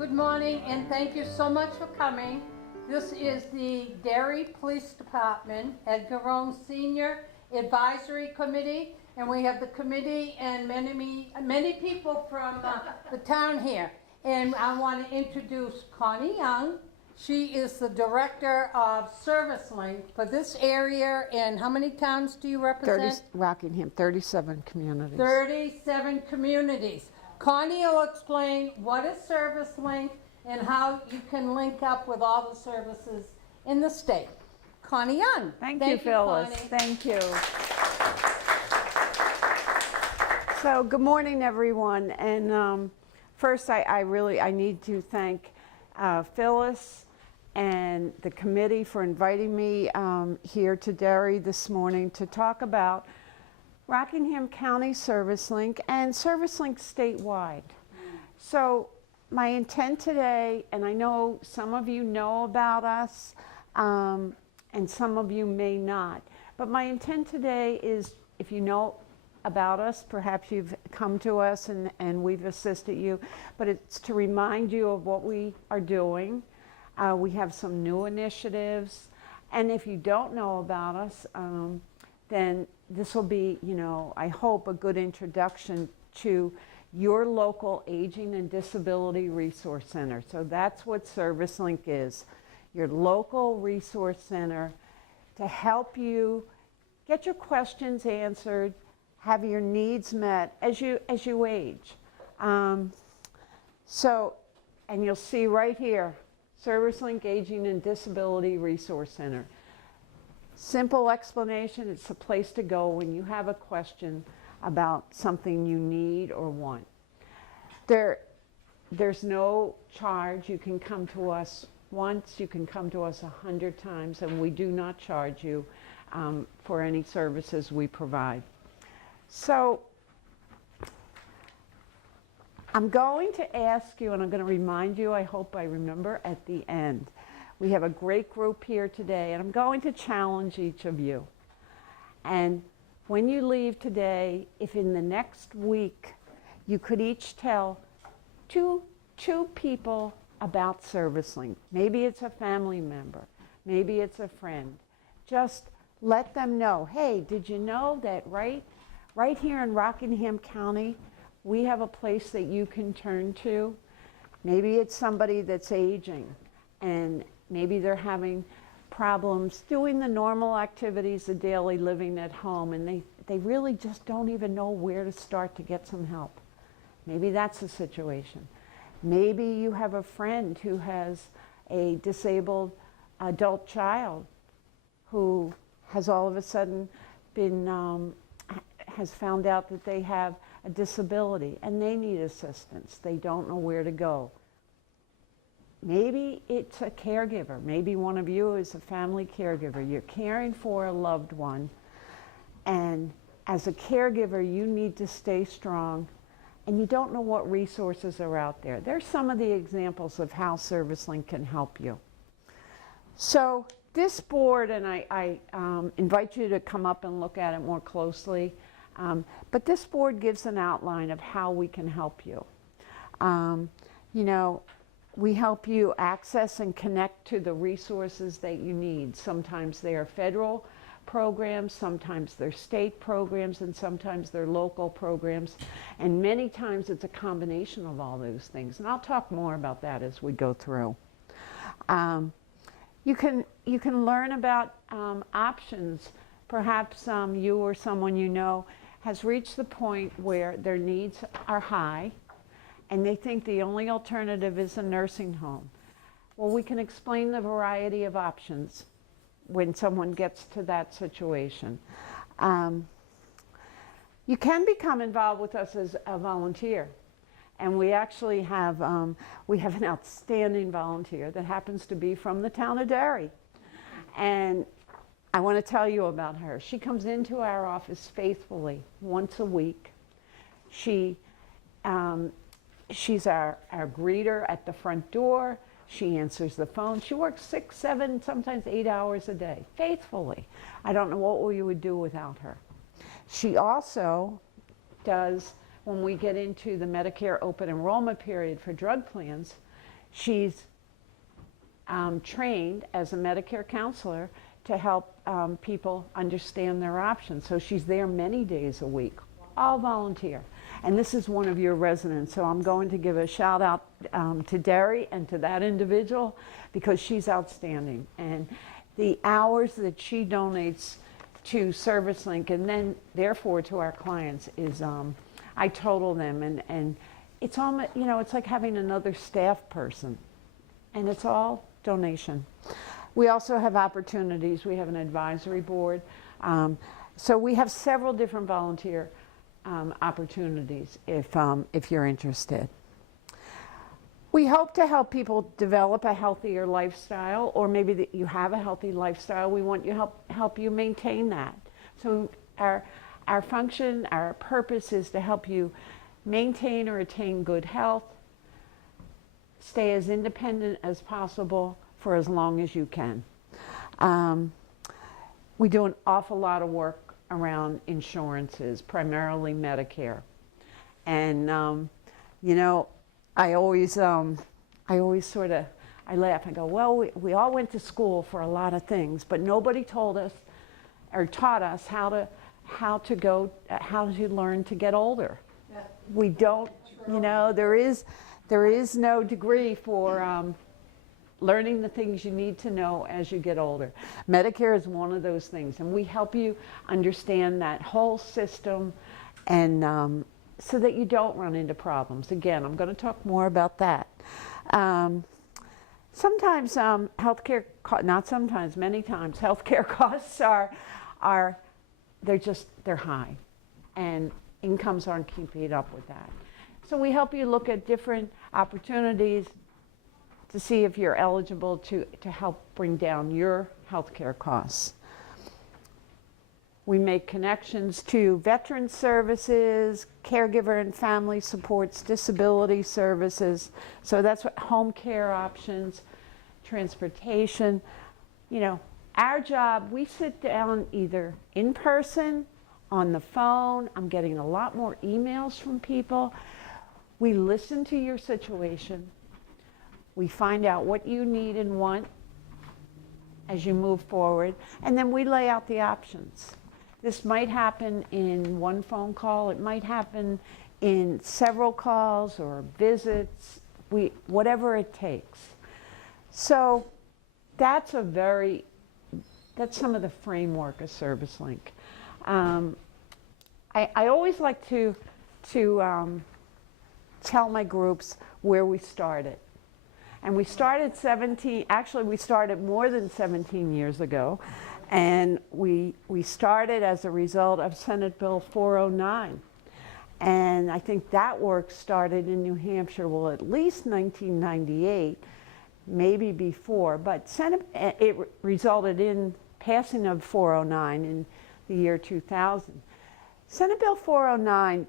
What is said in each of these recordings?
Good morning and thank you so much for coming. This is the Derry Police Department Edgar Rome Senior Advisory Committee, and we have the committee and many people from the town here. And I want to introduce Connie Young. She is the Director of Service Link for this area. And how many towns do you represent? Rockingham, 37 communities. 37 communities. Connie will explain what is Service Link and how you can link up with all the services in the state. Connie Young. Thank you, Phyllis. Connie. Thank you. So good morning, everyone. And first, I need to thank Phyllis and the committee for inviting me here to Derry this morning to talk about Rockingham County Service Link and Service Link statewide. So my intent today, and I know some of you know about us and some of you may not, but my intent today is, if you know about us, perhaps you've come to us and we've assisted you, but it's to remind you of what we are doing. We have some new initiatives, and if you don't know about us, then this will be, I hope, a good introduction to your local Aging and Disability Resource Center. So that's what Service Link is, your local resource center to help you get your questions answered, have your needs met as you age. And you'll see right here, Service Link Aging and Disability Resource Center. Simple explanation, it's a place to go when you have a question about something you need or want. There's no charge. You can come to us once, you can come to us 100 times, and we do not charge you for any services we provide. So I'm going to ask you, and I'm going to remind you, I hope I remember at the end. We have a great group here today, and I'm going to challenge each of you. And when you leave today, if in the next week you could each tell two people about Service Link. Maybe it's a family member, maybe it's a friend. Just let them know, hey, did you know that right here in Rockingham County, we have a place that you can turn to? Maybe it's somebody that's aging, and maybe they're having problems doing the normal activities of daily living at home, and they really just don't even know where to start to get some help. Maybe that's the situation. Maybe you have a friend who has a disabled adult child who has all of a sudden been, has found out that they have a disability and they need assistance. They don't know where to go. Maybe it's a caregiver. Maybe one of you is a family caregiver. You're caring for a loved one, and as a caregiver, you need to stay strong, and you don't know what resources are out there. There's some of the examples of how Service Link can help you. So this board, and I invite you to come up and look at it more closely, but this board gives an outline of how we can help you. We help you access and connect to the resources that you need. Sometimes they are federal programs, sometimes they're state programs, and sometimes they're local programs. And many times it's a combination of all those things. And I'll talk more about that as we go through. You can learn about options. Perhaps you or someone you know has reached the point where their needs are high, and they think the only alternative is a nursing home. Well, we can explain the variety of options when someone gets to that situation. You can become involved with us as a volunteer. And we actually have, an outstanding volunteer that happens to be from the town of Derry. And I want to tell you about her. She comes into our office faithfully once a week. She's our greeter at the front door. She answers the phone. She works 6, 7, sometimes 8 hours a day, faithfully. I don't know what we would do without her. She also does, when we get into the Medicare open enrollment period for drug plans, She's trained as a Medicare counselor to help people understand their options. So she's there many days a week, all volunteer. And this is one of your residents, so I'm going to give a shout out to Derry and to that individual because she's outstanding. And the hours that she donates to ServiceLink and then therefore to our clients is, I total them, and it's almost, you know, it's like having another staff person, and it's all donation. We also have opportunities. We have an advisory board. So we have several different volunteer opportunities if you're interested. We hope to help people develop a healthier lifestyle, or maybe that you have a healthy lifestyle. We want you help you maintain that. So our function, our purpose is to help you maintain or attain good health, stay as independent as possible for as long as you can. We do an awful lot of work around insurances, primarily Medicare. And, you know, I always sort of, I laugh, I go, well, we all went to school for a lot of things, but nobody told us or taught us how to learn to get older. Yeah. We don't, you know, there is no degree for learning the things you need to know as you get older. Medicare is one of those things, and we help you understand that whole system and so that you don't run into problems. Again, I'm going to talk more about that. Sometimes healthcare, not sometimes, many times, healthcare costs they're high, and incomes aren't keeping up with that. So we help you look at different opportunities to see if you're eligible to help bring down your healthcare costs. We make connections to veteran services, caregiver and family supports, disability services. So that's what home care options, transportation. You know, our job, we sit down either in person, on the phone. I'm getting a lot more emails from people. We listen to your situation. We find out what you need and want as you move forward, and then we lay out the options. This might happen in one phone call. It might happen in several calls or visits, whatever it takes. So that's some of the framework of ServiceLink. I always like to tell my groups where we started. And we started we started more than 17 years ago. And we started as a result of Senate Bill 409. And I think that work started in New Hampshire, well, at least 1998, maybe before. But it resulted in passing of 409 in the year 2000. Senate Bill 409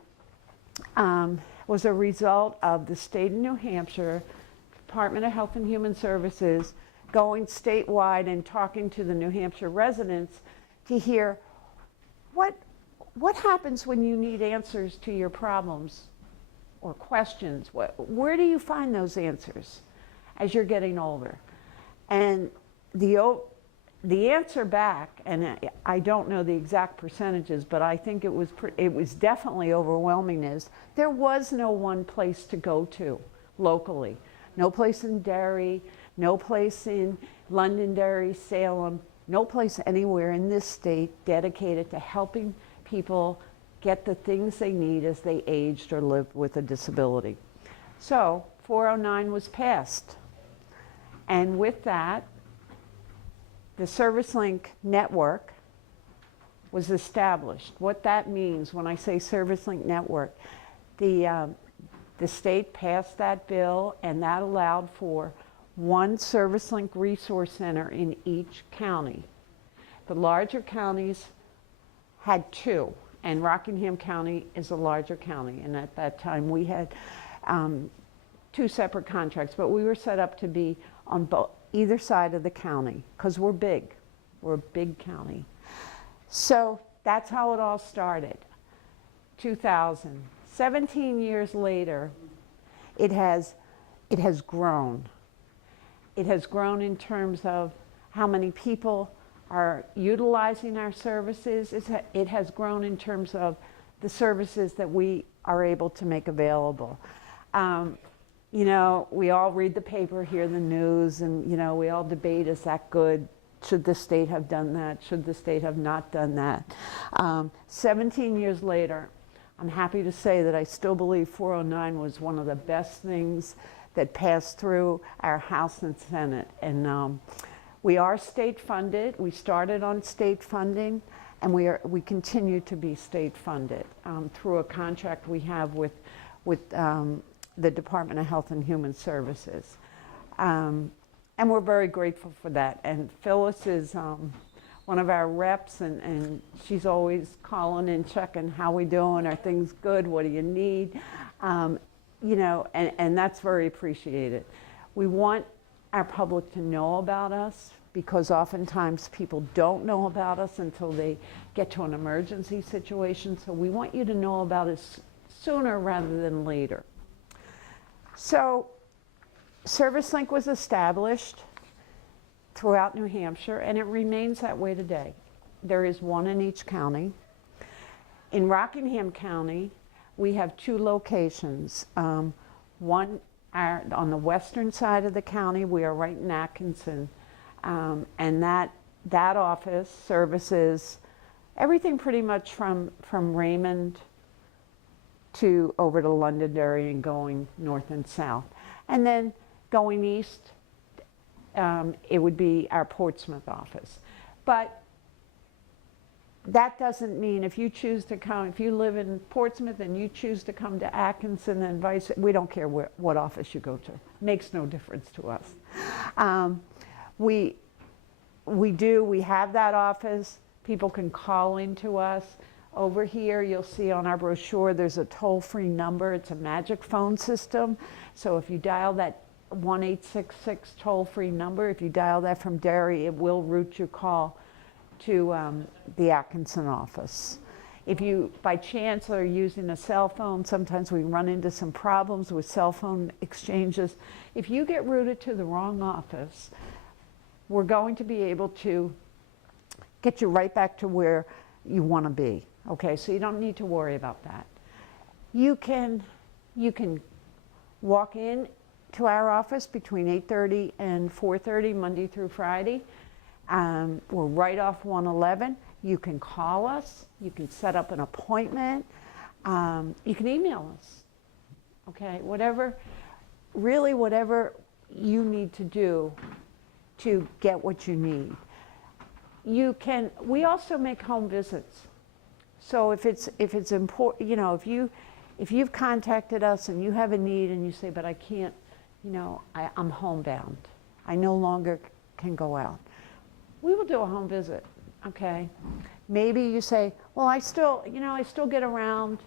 was a result of the state of New Hampshire, Department of Health and Human Services, going statewide and talking to the New Hampshire residents to hear what happens when you need answers to your problems or questions. Where do you find those answers as you're getting older? And the answer back, and I don't know the exact percentages, but I think it was definitely overwhelming, is there was no one place to go to locally. No place in Derry, no place in Londonderry, Salem, no place anywhere in this state dedicated to helping people get the things they need as they aged or lived with a disability. So 409 was passed. And with that, the ServiceLink network was established. What that means when I say ServiceLink network, the state passed that bill, and that allowed for one ServiceLink resource center in each county. The larger counties had two, and Rockingham County is a larger county. And at that time, we had two separate contracts, but we were set up to be on either side of the county because we're big. We're a big county. So that's how it all started. 2000. 17 years later, it has it has grown. It has grown in terms of how many people are utilizing our services. It has grown in terms of the services that we are able to make available. You know, we all read the paper, hear the news, and you know, we all debate, is that good? Should the state have done that? Should the state have not done that? 17 years later, I'm happy to say that I still believe 409 was one of the best things that passed through our House and Senate. And we are state funded. We started on state funding, and we continue to be state funded through a contract we have with the Department of Health and Human Services. And we're very grateful for that. And Phyllis is one of our reps, and she's always calling and checking how we doing, are things good, what do you need? You know, and that's very appreciated. We want our public to know about us, because oftentimes people don't know about us until they get to an emergency situation. So we want you to know about us sooner rather than later. So ServiceLink was established throughout New Hampshire, and it remains that way today. There is one in each county. In Rockingham County, we have 2 locations. One on the western side of the county, we are right in Atkinson, and that office services everything pretty much from Raymond to over to Londonderry and going north and south. And then going east, it would be our Portsmouth office. But that doesn't mean if you choose to come, if you live in Portsmouth and you choose to come to Atkinson and we don't care what office you go to. Makes no difference to us. We have that office. People can call into us. Over here, you'll see on our brochure, there's a toll-free number. It's a magic phone system. So if you dial that 1-866 toll-free number, if you dial that from Derry, it will route your call to the Atkinson office. If you, by chance, are using a cell phone, sometimes we run into some problems with cell phone exchanges. If you get routed to the wrong office, we're going to be able to get you right back to where you want to be. Okay, so you don't need to worry about that. You can walk in to our office between 8:30 and 4:30 Monday through Friday. We're right off 111. You can call us. You can set up an appointment. You can email us. Okay, whatever you need to do to get what you need. We also make home visits. So if it's important, you know, if you've contacted us and you have a need and you say, but I can't, you know, I'm homebound. I no longer can go out. We will do a home visit, okay? Maybe you say, well, I still get around,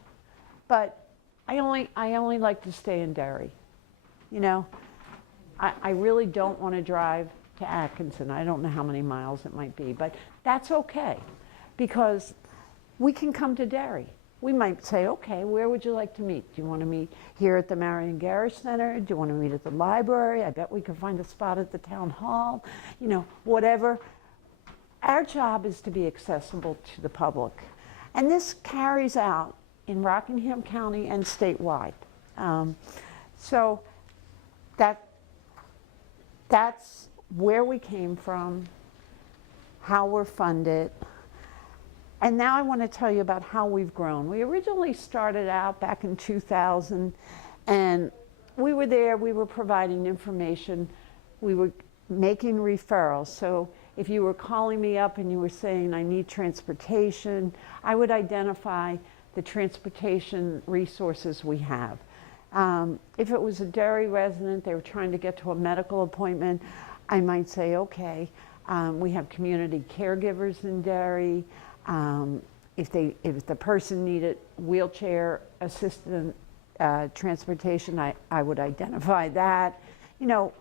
but I only like to stay in Derry. You know, I really don't want to drive to Atkinson. I don't know how many miles it might be, but that's okay, because we can come to Derry. We might say, okay, where would you like to meet? Do you want to meet here at the Marion Garrish Center? Do you want to meet at the library? I bet we could find a spot at the town hall. You know, whatever. Our job is to be accessible to the public. And this carries out in Rockingham County and statewide. So that's where we came from, how we're funded. And now I want to tell you about how we've grown. We originally started out back in 2000, and we were there, we were providing information, we were making referrals. So if you were calling me up and you were saying, I need transportation, I would identify the transportation resources we have. If it was a Derry resident, they were trying to get to a medical appointment, I might say, okay, we have community caregivers in Derry. If the person needed wheelchair assisted transportation, I would identify that. You know,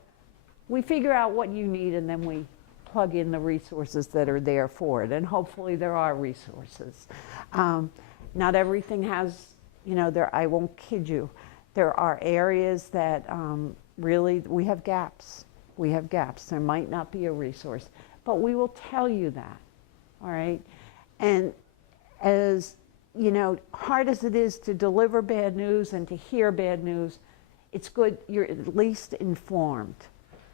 we figure out what you need and then we plug in the resources that are there for it, and hopefully there are resources. Not everything has, you know, I won't kid you, There are areas that really, we have gaps. We have gaps. There might not be a resource, but we will tell you that, all right? And as, you know, hard as it is to deliver bad news and to hear bad news, it's good you're at least informed,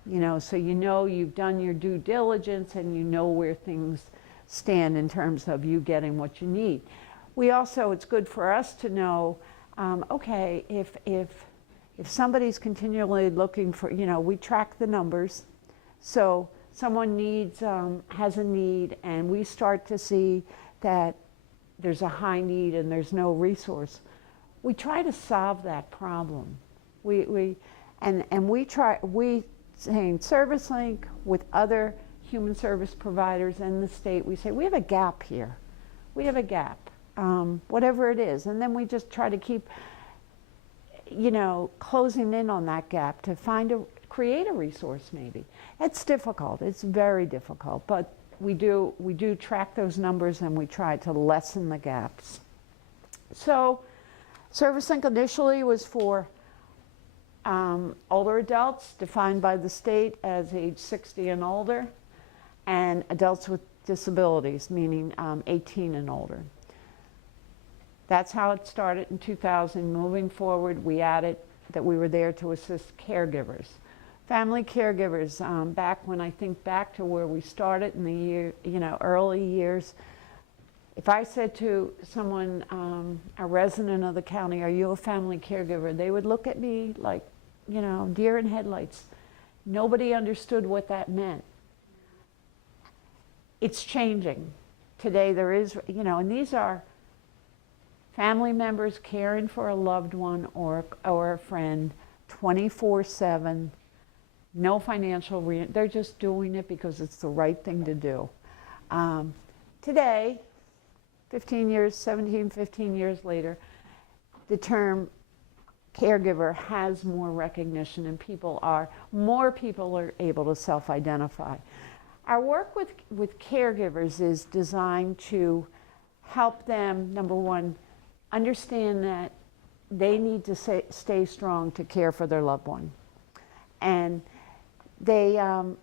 you know, so you know you've done your due diligence and you know where things stand in terms of you getting what you need. We also, it's good for us to know, okay, if somebody's continually looking for, you know, we track the numbers. So someone needs, has a need, and we start to see that there's a high need and there's no resource. We try to solve that problem. We saying ServiceLink with other human service providers in the state, we say, we have a gap here. We have a gap, whatever it is. And then we just try to keep, you know, closing in on that gap to create a resource maybe. It's difficult, it's very difficult, but we do track those numbers and we try to lessen the gaps. So ServiceLink initially was for older adults, defined by the state as age 60 and older, and adults with disabilities, meaning 18 and older. That's how it started in 2000. Moving forward, we added that we were there to assist caregivers. Family caregivers, back when I think back to where we started in the year, you know, early years, if I said to someone, a resident of the county, are you a family caregiver? They would look at me like, you know, deer in headlights. Nobody understood what that meant. It's changing. Today there is, you know, and these are family members caring for a loved one or a friend 24/7, no financial, they're just doing it because it's the right thing to do. Today, 15 years later, the term caregiver has more recognition and more people are able to self-identify. Our work with caregivers is designed to help them, number one, understand that they need to stay strong to care for their loved one. And they're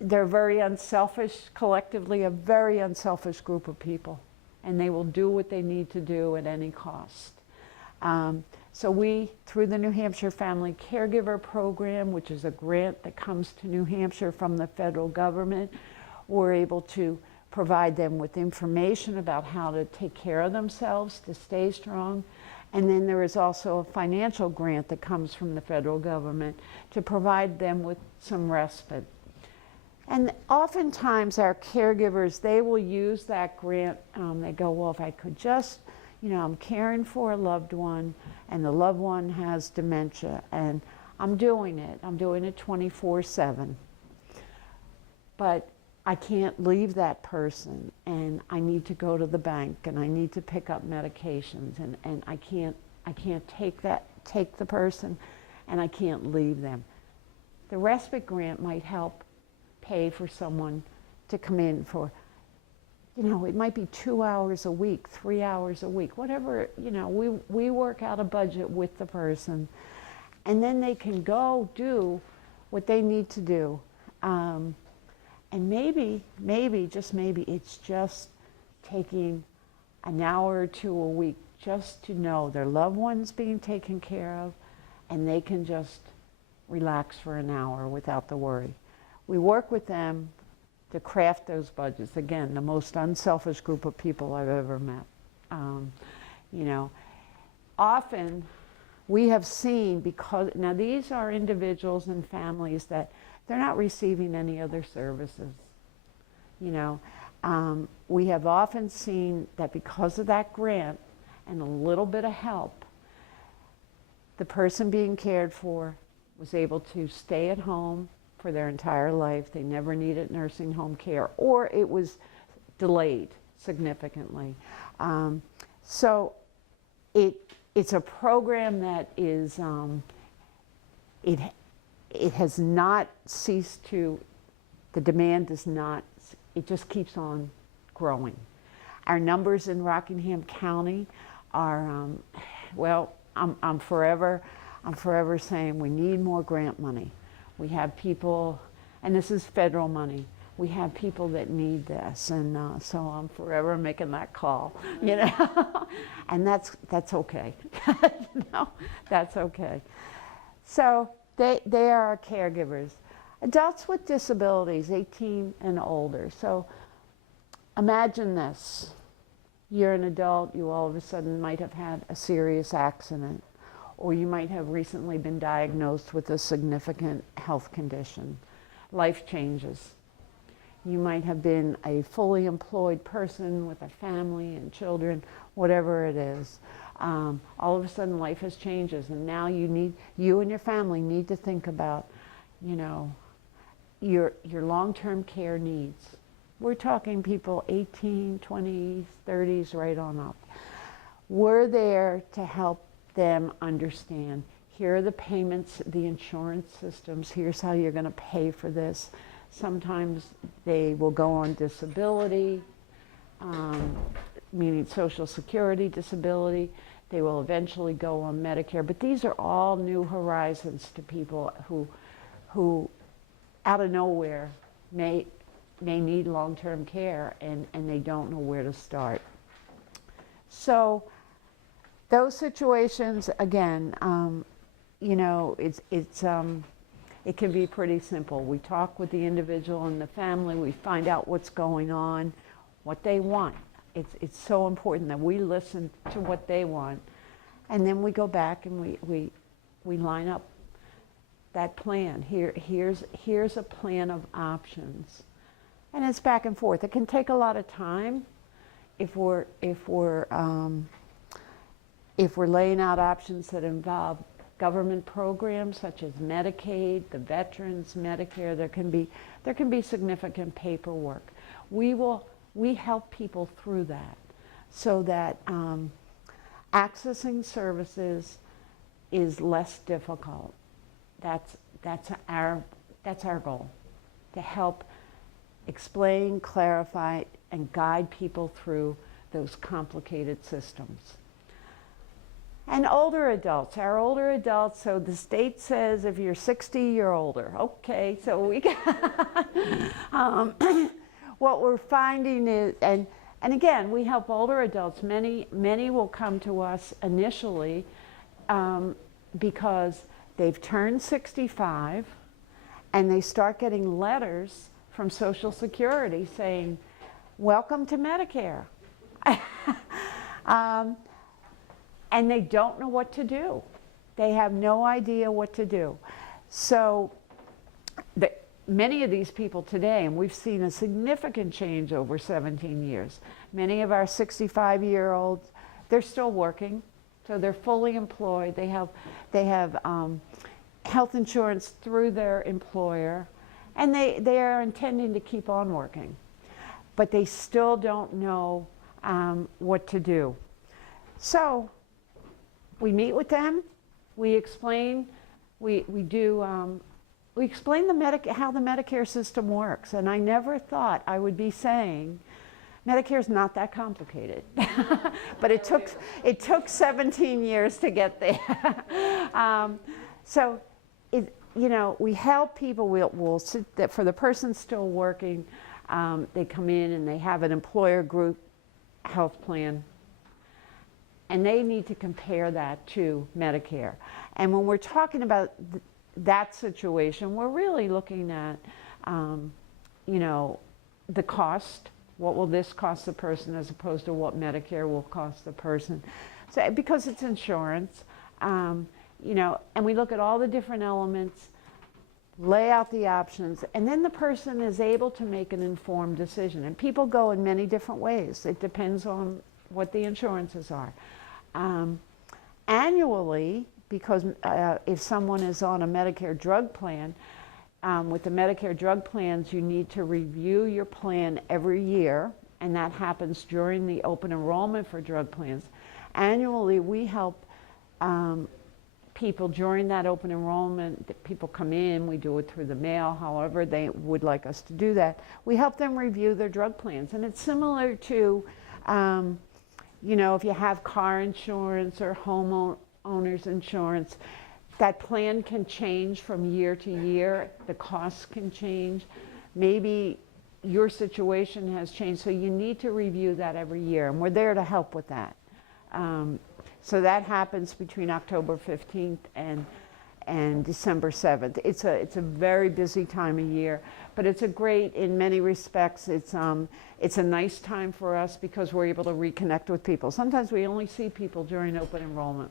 very unselfish, collectively a very unselfish group of people. And they will do what they need to do at any cost. So we, through the New Hampshire Family Caregiver Program, which is a grant that comes to New Hampshire from the federal government, we're able to provide them with information about how to take care of themselves, to stay strong. And then there is also a financial grant that comes from the federal government to provide them with some respite. And oftentimes our caregivers, they will use that grant. They go, well, if I could just, you know, I'm caring for a loved one and the loved one has dementia and I'm doing it 24/7. But I can't leave that person and I need to go to the bank and I need to pick up medications and I can't take the person and I can't leave them. The respite grant might help pay for someone to come in for, you know, it might be 2 hours a week, 3 hours a week, whatever, you know, we work out a budget with the person and then they can go do what they need to do. And maybe, just maybe, it's just taking an hour or two a week just to know their loved one's being taken care of and they can just relax for an hour without the worry. We work with them to craft those budgets. Again, the most unselfish group of people I've ever met. You know, often we have seen, because now these are individuals and families that they're not receiving any other services. You know, we have often seen that because of that grant and a little bit of help, the person being cared for was able to stay at home for their entire life. They never needed nursing home care, or it was delayed significantly. So it's a program that is, it has not ceased to, the demand does not, it just keeps on growing. Our numbers in Rockingham County are, well, I'm forever saying we need more grant money. We have people, and this is federal money. We have people that need this, and so I'm forever making that call, you know, and that's okay, you know, that's okay. So they are our caregivers. Adults with disabilities, 18 and older. So imagine this. You're an adult, you all of a sudden might have had a serious accident, or you might have recently been diagnosed with a significant health condition. Life changes. You might have been a fully employed person with a family and children, whatever it is. All of a sudden life has changes, and now you and your family need to think about, you know, your long-term care needs. We're talking people 18, 20s, 30s, right on up. We're there to help them understand, here are the payments, the insurance systems, here's how you're going to pay for this. Sometimes they will go on disability, meaning Social Security disability. They will eventually go on Medicare, but these are all new horizons to people who out of nowhere may need long-term care, and they don't know where to start. So those situations, again, you know, it can be pretty simple. We talk with the individual and the family, we find out what's going on, what they want. It's so important that we listen to what they want, and then we go back and we line up that plan. Here's a plan of options. And it's back and forth. It can take a lot of time if we're laying out options that involve government programs such as Medicaid, the veterans, Medicare. There can be significant paperwork. We help people through that so that accessing services is less difficult. That's our goal, to help explain, clarify, and guide people through those complicated systems. And older adults, our older adults, so the state says if you're 60 or older, okay, so we got, what we're finding is, and again, we help older adults. Many will come to us initially because they've turned 65 and they start getting letters from Social Security saying, welcome to Medicare. And they don't know what to do. They have no idea what to do. So many of these people today, and we've seen a significant change over 17 years, many of our 65-year-olds, they're still working, so they're fully employed. They have health insurance through their employer, and they are intending to keep on working. But they still don't know what to do. So we meet with them, we explain, we explain how the Medicare system works. And I never thought I would be saying, Medicare's not that complicated. But it took 17 years to get there. So, you know, we help people. We'll sit there, for the person still working, they come in and they have an employer group health plan, and they need to compare that to Medicare. And when we're talking about that situation, we're really looking at, you know, the cost. What will this cost the person as opposed to what Medicare will cost the person? So, because it's insurance, you know, and we look at all the different elements, lay out the options, and then the person is able to make an informed decision. And people go in many different ways. It depends on what the insurances are. Annually, because if someone is on a Medicare drug plan, with the Medicare drug plans, you need to review your plan every year, and that happens during the open enrollment for drug plans. Annually, we help people during that open enrollment. People come in, we do it through the mail, however they would like us to do that. We help them review their drug plans, and it's similar to, you know, if you have car insurance or owner's insurance. That plan can change from year to year. The costs can change. Maybe your situation has changed, so you need to review that every year, and we're there to help with that. So that happens between October 15th and December 7th. It's a very busy time of year, but it's a great, in many respects, it's a nice time for us because we're able to reconnect with people. Sometimes we only see people during open enrollment.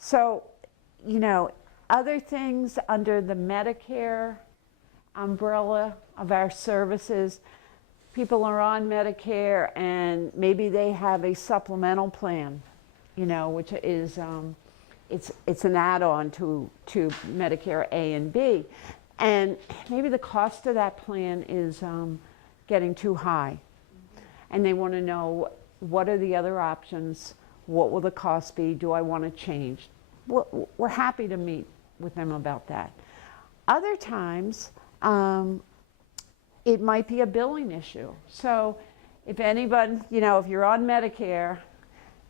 So, you know, other things under the Medicare umbrella of our services, people are on Medicare and maybe they have a supplemental plan, you know, which is, it's an add-on to Medicare A and B. And maybe the cost of that plan is getting too high. And they want to know, what are the other options? What will the cost be? Do I want to change? We're happy to meet with them about that. Other times, it might be a billing issue. So if anyone, you know, if you're on Medicare,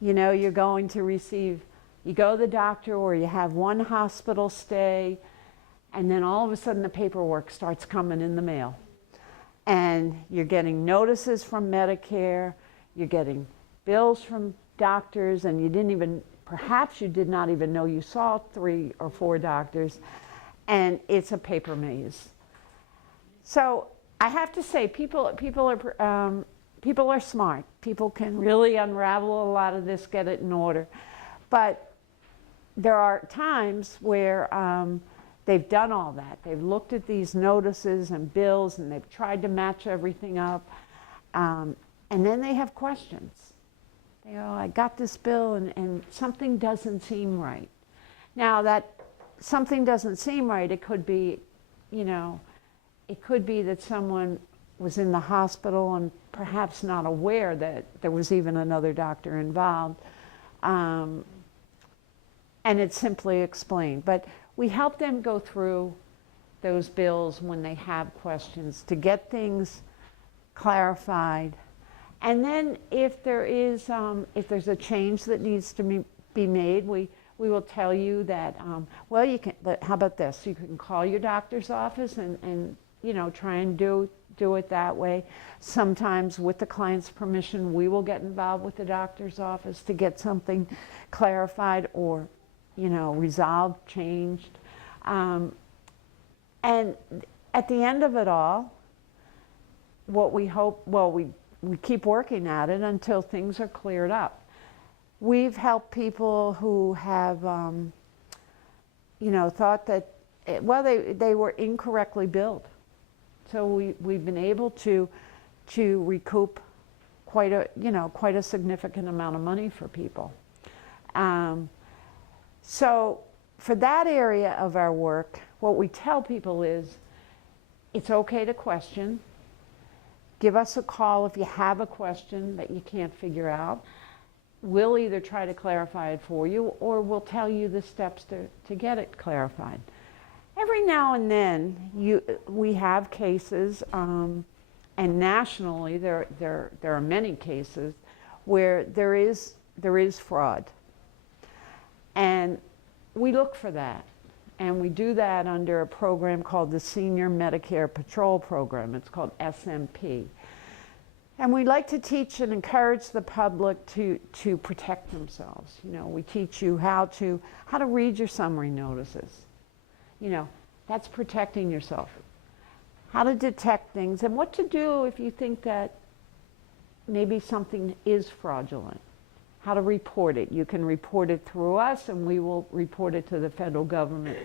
you know, you're going to receive, you go to the doctor or you have one hospital stay, and then all of a sudden the paperwork starts coming in the mail. And you're getting notices from Medicare, you're getting bills from doctors, and you didn't even, perhaps you did not even know you saw 3 or 4 doctors, and it's a paper maze. So I have to say, people are smart. People can really unravel a lot of this, get it in order. But there are times where they've done all that. They've looked at these notices and bills, and they've tried to match everything up, and then they have questions. They go, I got this bill and something doesn't seem right. Now that something doesn't seem right, it could be, you know, it could be that someone was in the hospital and perhaps not aware that there was even another doctor involved. And it's simply explained. But we help them go through those bills when they have questions to get things clarified. And then if there is, if there's a change that needs to be made, we will tell you that, well, you can, how about this? You can call your doctor's office and you know, try and do it that way. Sometimes with the client's permission, we will get involved with the doctor's office to get something clarified or, you know, resolved, changed. And at the end of it all, what we hope, well, we keep working at it until things are cleared up. We've helped people who have, you know, thought that, well, they were incorrectly billed. So we've been able to recoup quite a significant amount of money for people. So for that area of our work, what we tell people is, it's okay to question. Give us a call if you have a question that you can't figure out. We'll either try to clarify it for you, or we'll tell you the steps to get it clarified. Every now and then, we have cases, and nationally there are many cases where there is fraud, and we look for that, and we do that under a program called the Senior Medicare Patrol Program. It's called SMP. And we like to teach and encourage the public to protect themselves. You know, we teach you how to read your summary notices. You know, that's protecting yourself. How to detect things and what to do if you think that maybe something is fraudulent. How to report it. You can report it through us and we will report it to the federal government.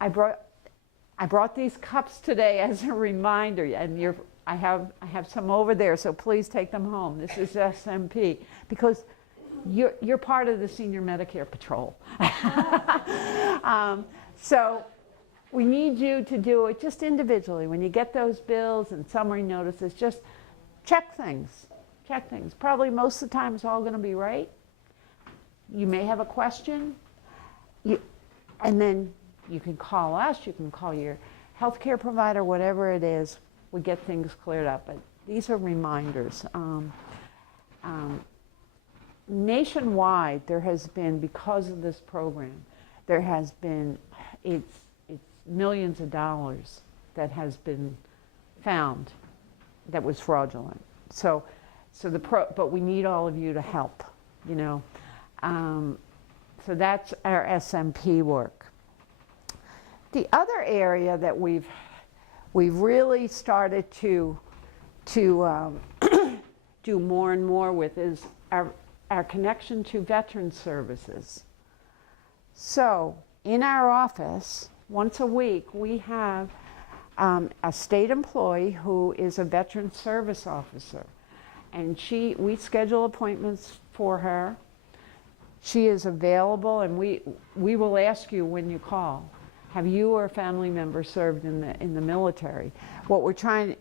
I brought these cups today as a reminder, and I have some over there, so please take them home. This is SMP, because you're part of the Senior Medicare Patrol. So we need you to do it just individually. When you get those bills and summary notices, just check things. Check things. Probably most of the time it's all going to be right. You may have a question, and then you can call us, you can call your healthcare provider, whatever it is. We get things cleared up. But these are reminders. nationwide, there has been, because of this program, there has been, it's millions of dollars that has been found that was fraudulent. But we need all of you to help, you know. So that's our SMP work. The other area that we've really started to do more and more with is our connection to veteran services. So in our office, once a week, we have a state employee who is a veteran service officer. And we schedule appointments for her. She is available, and we will ask you when you call, have you or a family member served in the military? What we're trying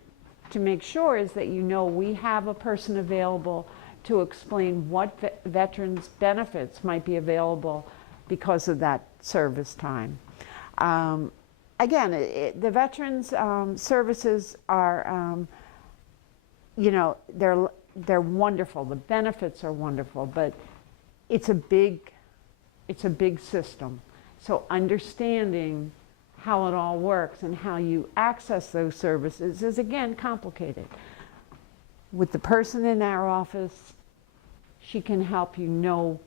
to make sure is that you know we have a person available to explain what veterans' benefits might be available because of that service time. Again, the veterans' services are, you know, they're wonderful. The benefits are wonderful, but it's a big system. So understanding how it all works and how you access those services is, again, complicated. With the person in our office, she can help you know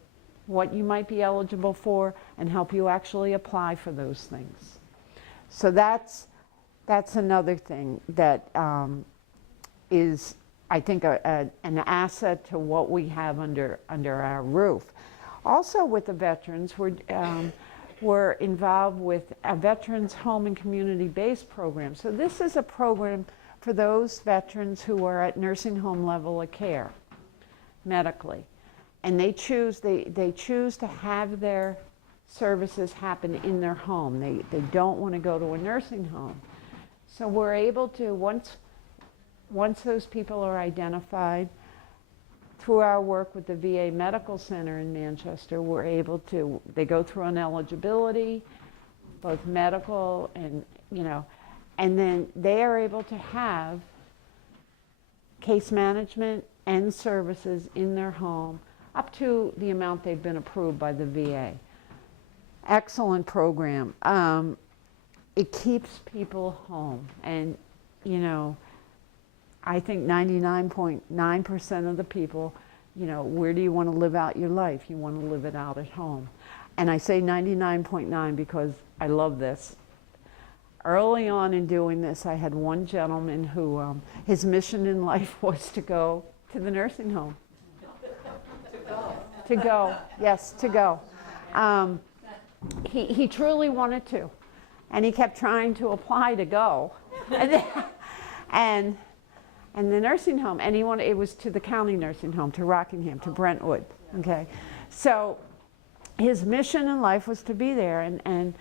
what you might be eligible for and help you actually apply for those things. So that's another thing that is, I think, an asset to what we have under our roof. Also with the veterans, we're involved with a Veterans Home and Community-Based program. So this is a program for those veterans who are at nursing home level of care, medically. And they choose to have their services happen in their home. They don't want to go to a nursing home. So we're able to, once those people are identified, through our work with the VA Medical Center in Manchester, we're able to, they go through an eligibility, both medical and, you know, and then they are able to have case management and services in their home up to the amount they've been approved by the VA. Excellent program. It keeps people home, and, you know, I think 99.9% of the people, you know, where do you want to live out your life? You want to live it out at home. And I say 99.9 because I love this. Early on in doing this, I had one gentleman who, his mission in life was to go to the nursing home. To go, yes, to go. He truly wanted to, and he kept trying to apply to go. And the nursing home, and it was to the county nursing home, to Rockingham, to Brentwood, okay? So his mission in life was to be there, and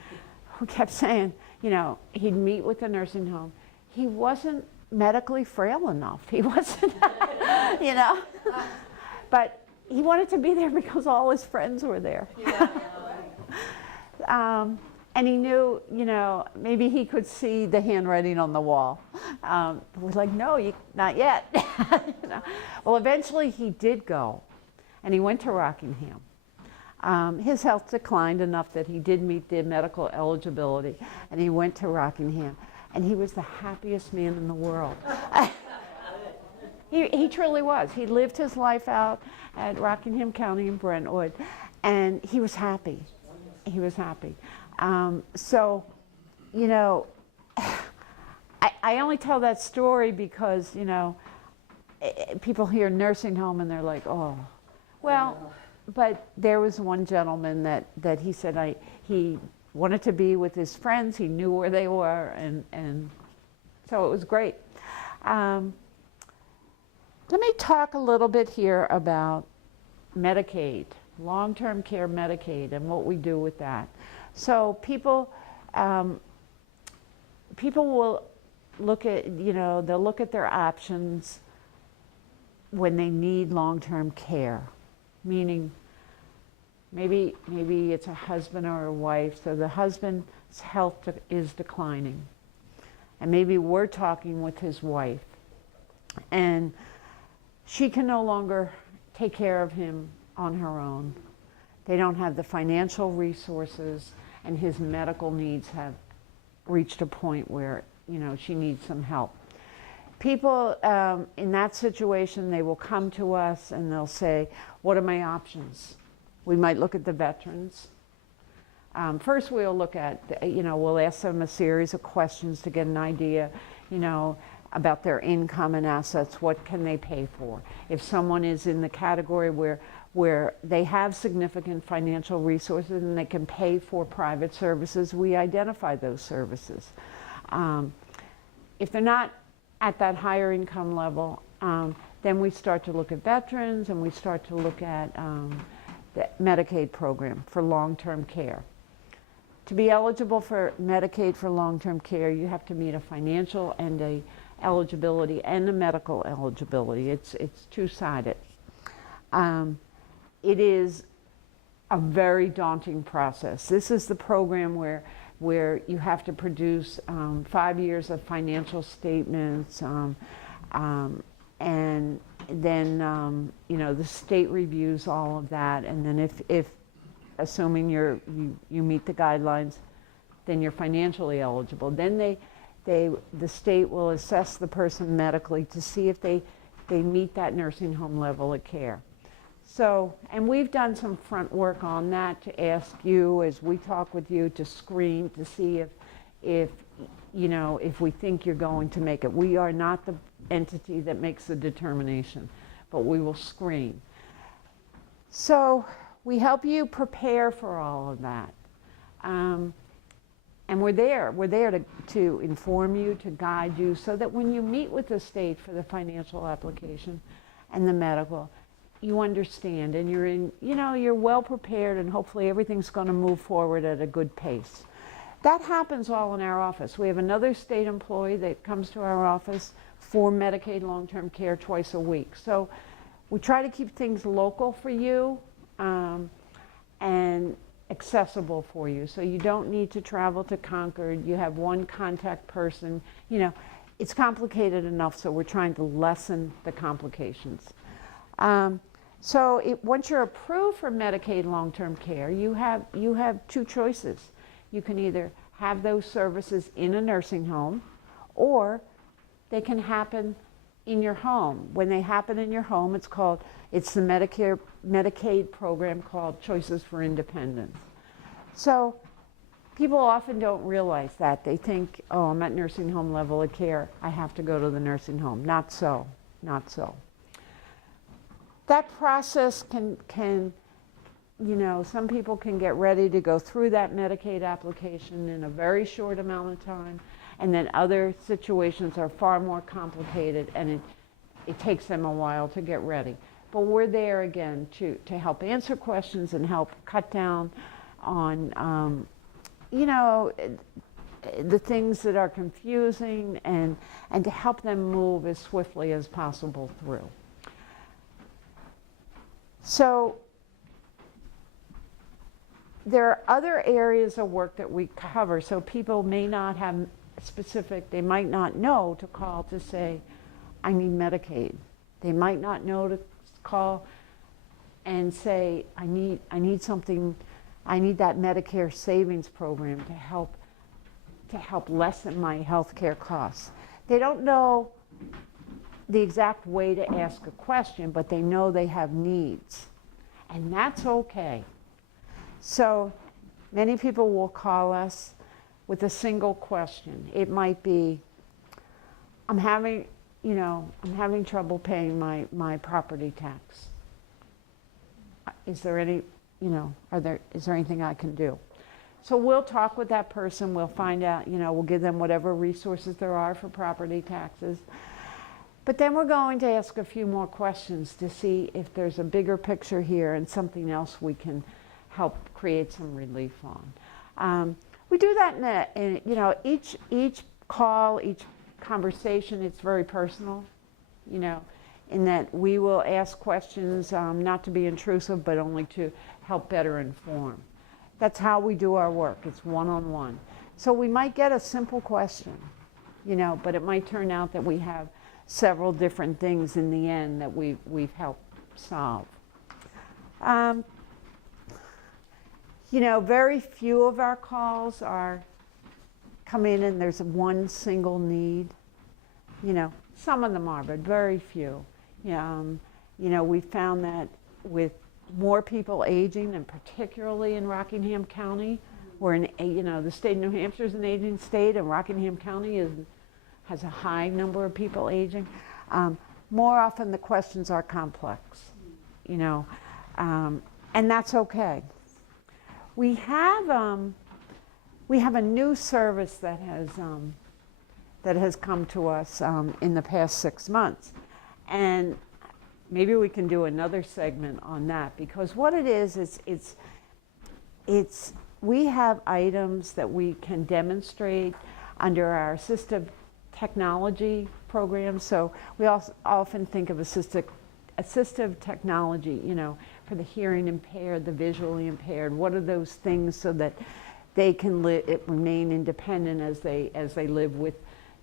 we kept saying, you know, he'd meet with the nursing home. He wasn't medically frail enough. He wasn't, you know? But he wanted to be there because all his friends were there. And he knew, you know, maybe he could see the handwriting on the wall. We're like, no, not yet. You know? Well, eventually he did go, and he went to Rockingham. His health declined enough that he did meet the medical eligibility, and he went to Rockingham, and he was the happiest man in the world. He truly was. He lived his life out at Rockingham County in Brentwood, and he was happy. He was happy. So, you know, I only tell that story because, you know, people hear nursing home and they're like, oh. Well, but there was one gentleman that he said he wanted to be with his friends. He knew where they were, and so it was great. Let me talk a little bit here about Medicaid, long-term care Medicaid, and what we do with that. So people will look at, you know, they'll look at their options when they need long-term care, meaning maybe it's a husband or a wife, so the husband's health is declining, and maybe we're talking with his wife, and she can no longer take care of him on her own. They don't have the financial resources, and his medical needs have reached a point where, you know, she needs some help. People in that situation, they will come to us and they'll say, what are my options? We might look at the veterans. First we'll look at, you know, we'll ask them a series of questions to get an idea, you know, about their income and assets. What can they pay for? If someone is in the category where they have significant financial resources and they can pay for private services, we identify those services. If they're not at that higher income level, then we start to look at veterans, and we start to look at the Medicaid program for long-term care. To be eligible for Medicaid for long-term care, you have to meet a financial and a eligibility and a medical eligibility. It's two-sided. It is a very daunting process. This is the program where you have to produce 5 years of financial statements, and then you know, the state reviews all of that, and then if assuming you meet the guidelines, then you're financially eligible. Then the state will assess the person medically to see if they meet that nursing home level of care. So, and we've done some front work on that to ask you, as we talk with you, to screen to see if you know, if we think you're going to make it. We are not the entity that makes the determination, but we will screen. So we help you prepare for all of that. And we're there to inform you, to guide you, so that when you meet with the state for the financial application and the medical, you understand, and you're in, you know, you're well prepared, and hopefully everything's going to move forward at a good pace. That happens all in our office. We have another state employee that comes to our office for Medicaid long-term care twice a week. So we try to keep things local for you, and accessible for you. So you don't need to travel to Concord. You have one contact person. You know, it's complicated enough, so we're trying to lessen the complications. So once you're approved for Medicaid long-term care, you have two choices. You can either have those services in a nursing home, or they can happen in your home. When they happen in your home, it's the Medicaid program called Choices for Independence. So people often don't realize that. They think, oh, I'm at nursing home level of care, I have to go to the nursing home. Not so, not so. That process can, you know, some people can get ready to go through that Medicaid application in a very short amount of time, and then other situations are far more complicated, and it takes them a while to get ready. But we're there again to help answer questions and help cut down on, you know, the things that are confusing, and to help them move as swiftly as possible through. So there are other areas of work that we cover, so people may not have specific, they might not know to call to say, I need Medicaid. They might not know to call and say, I need something, I need that Medicare savings program to help lessen my health care costs. They don't know the exact way to ask a question, but they know they have needs, and that's okay. So many people will call us with a single question. It might be, I'm having trouble paying my property tax. Is there any, you know, is there anything I can do? So we'll talk with that person, we'll find out, you know, we'll give them whatever resources there are for property taxes. But then we're going to ask a few more questions to see if there's a bigger picture here and something else we can help create some relief on. We do that in you know, each call, each conversation, it's very personal, you know, in that we will ask questions not to be intrusive, but only to help better inform. That's how we do our work. It's one-on-one. So we might get a simple question, you know, but it might turn out that we have several different things in the end that we've helped solve. You know, very few of our calls come in and there's one single need. You know, some of them are, but very few. You know, we found that with more people aging, and particularly in Rockingham County, where you know, the state of New Hampshire is an aging state, and Rockingham County has a high number of people aging. More often the questions are complex, you know, and that's okay. We have a new service that has come to us in the past 6 months, and maybe we can do another segment on that, because what it is we have items that we can demonstrate under our assistive technology program. So we also often think of assistive technology, you know, for the hearing impaired, the visually impaired. What are those things so that they can remain independent as they live with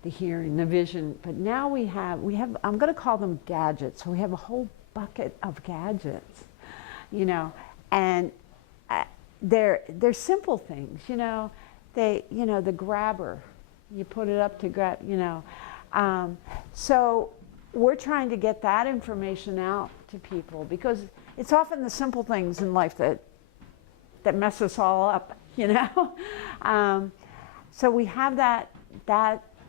the hearing, the vision. But now we have I'm going to call them gadgets. We have a whole bucket of gadgets, you know, and they're simple things, you know. The grabber, you put it up to grab, you know. So we're trying to get that information out to people, because it's often the simple things in life that mess us all up, you know. So we have that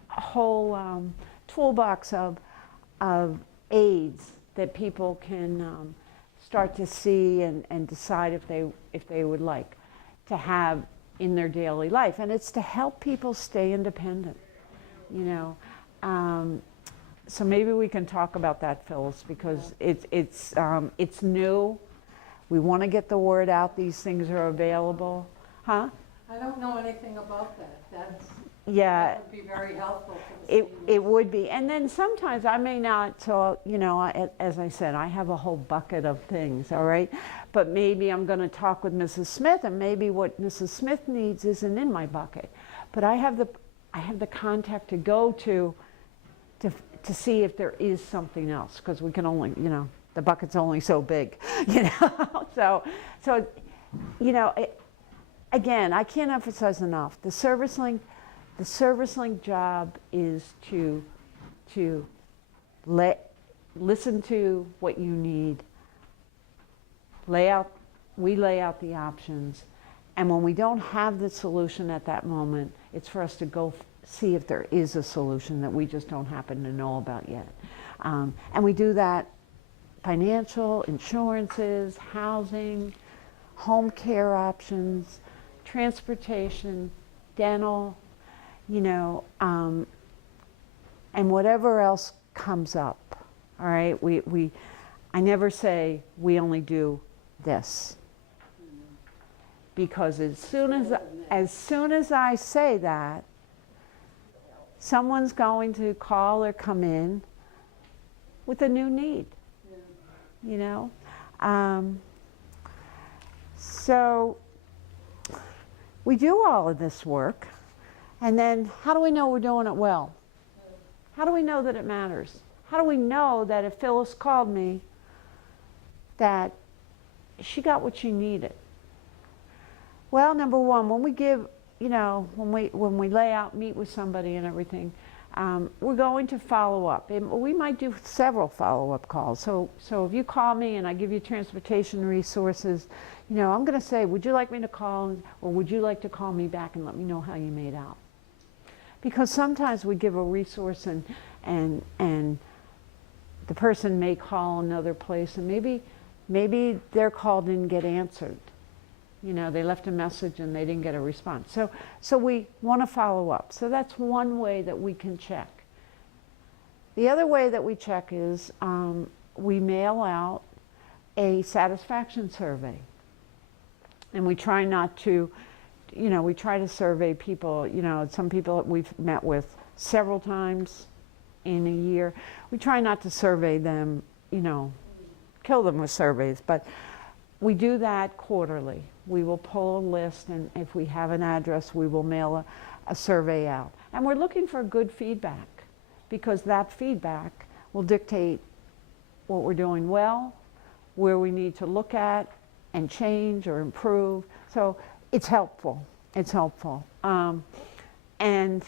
whole toolbox of aids that people can start to see and decide if they would like to have in their daily life. And it's to help people stay independent, you know. So maybe we can talk about that, Phyllis, because it's new. We want to get the word out. These things are available. Huh? I don't know anything about that. Yeah. That would be very helpful for the seniors. It would be. And then sometimes I may not, so, you know, as I said, I have a whole bucket of things, all right? But maybe I'm going to talk with Mrs. Smith, and maybe what Mrs. Smith needs isn't in my bucket. But I have the contact to go to see if there is something else, because we can only, you know, the bucket's only so big, you know. So you know, again, I can't emphasize enough, the service link job is to listen to what you need, we lay out the options, and when we don't have the solution at that moment, it's for us to go see if there is a solution that we just don't happen to know about yet. And we do that financial, insurances, housing, home care options, transportation, dental, you know, and whatever else comes up. All right, I never say we only do this, because as soon as I say that, someone's going to call or come in with a new need, you know. So we do all of this work, and then how do we know we're doing it well? How do we know that it matters? How do we know that if Phyllis called me, that she got what she needed? Well, number one, when we give, you know, when we lay out, meet with somebody and everything, we're going to follow up. And we might do several follow-up calls. So if you call me and I give you transportation resources, you know, I'm going to say, would you like me to call, or would you like to call me back and let me know how you made out? Because sometimes we give a resource and the person may call another place, and maybe their call didn't get answered. You know, they left a message and they didn't get a response. So we want to follow up. So that's one way that we can check. The other way that we check is we mail out a satisfaction survey. And we try not to, you know, we try to survey people, you know, some people that we've met with several times in a year. We try not to survey them, you know, kill them with surveys, but we do that quarterly. We will pull a list, and if we have an address, we will mail a survey out. And we're looking for good feedback, because that feedback will dictate what we're doing well, where we need to look at, and change or improve. So it's helpful. It's helpful. And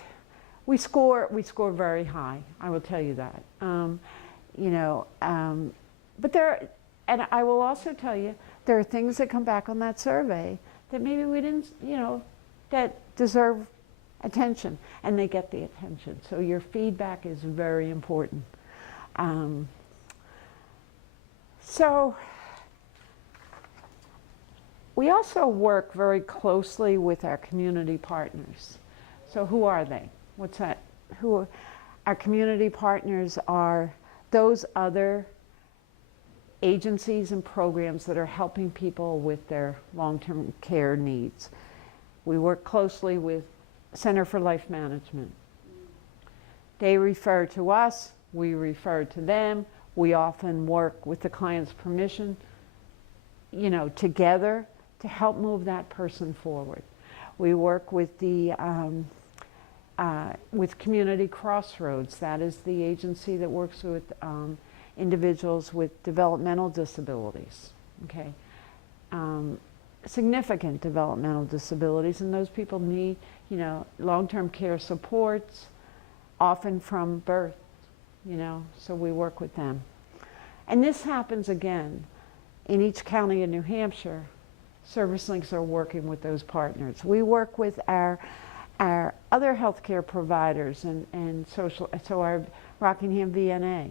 we score very high. I will tell you that. But and I will also tell you, there are things that come back on that survey that maybe we didn't, that deserve attention, and they get the attention. So your feedback is very important. So we also work very closely with our community partners. So who are they? What's that? Our community partners are those other agencies and programs that are helping people with their long-term care needs. We work closely with Center for Life Management. They refer to us, we refer to them. We often work with the client's permission, together to help move that person forward. We work with with Community Crossroads. That is the agency that works with individuals with developmental disabilities, okay? Significant developmental disabilities, and those people need, long-term care supports, often from birth, so we work with them. And this happens again in each county in New Hampshire. ServiceLinks are working with those partners. We work with our other healthcare providers and so our Rockingham VNA,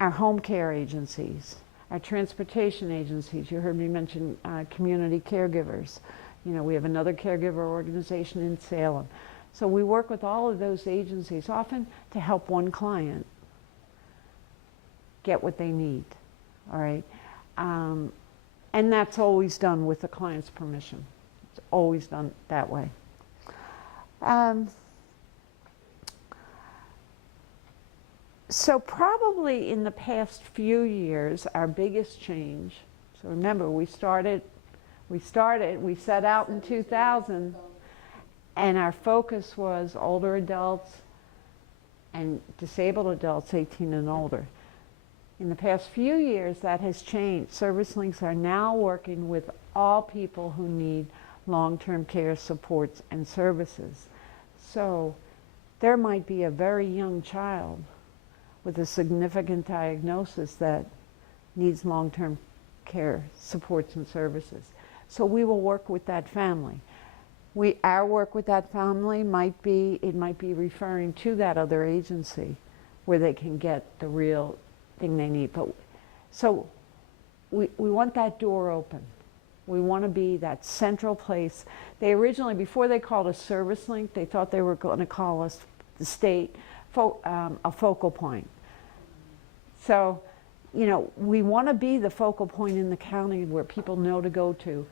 our home care agencies, our transportation agencies. You heard me mention community caregivers. We have another caregiver organization in Salem. So we work with all of those agencies, often to help one client get what they need, all right? And that's always done with the client's permission. It's always done that way. So probably in the past few years, our biggest change, so remember we set out in 2000, and our focus was older adults and disabled adults 18 and older. In the past few years, that has changed. ServiceLinks are now working with all people who need long-term care supports and services. So there might be a very young child with a significant diagnosis that needs long-term care supports and services. So we will work with that family. Our work with that family might be referring to that other agency where they can get the real thing they need. But so we want that door open. We want to be that central place. They originally, before they called us ServiceLink, they thought they were going to call us the state a focal point. So, we want to be the focal point in the county where people know to go to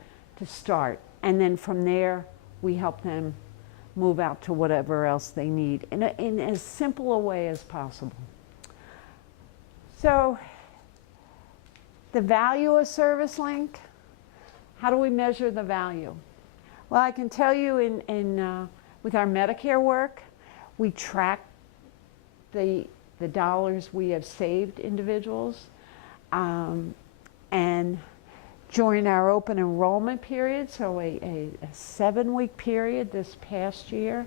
start. And then from there, we help them move out to whatever else they need in as simple a way as possible. So, the value of ServiceLink, how do we measure the value? Well, I can tell you with our Medicare work, we track the dollars we have saved individuals. And during our open enrollment period, so a 7-week period this past year,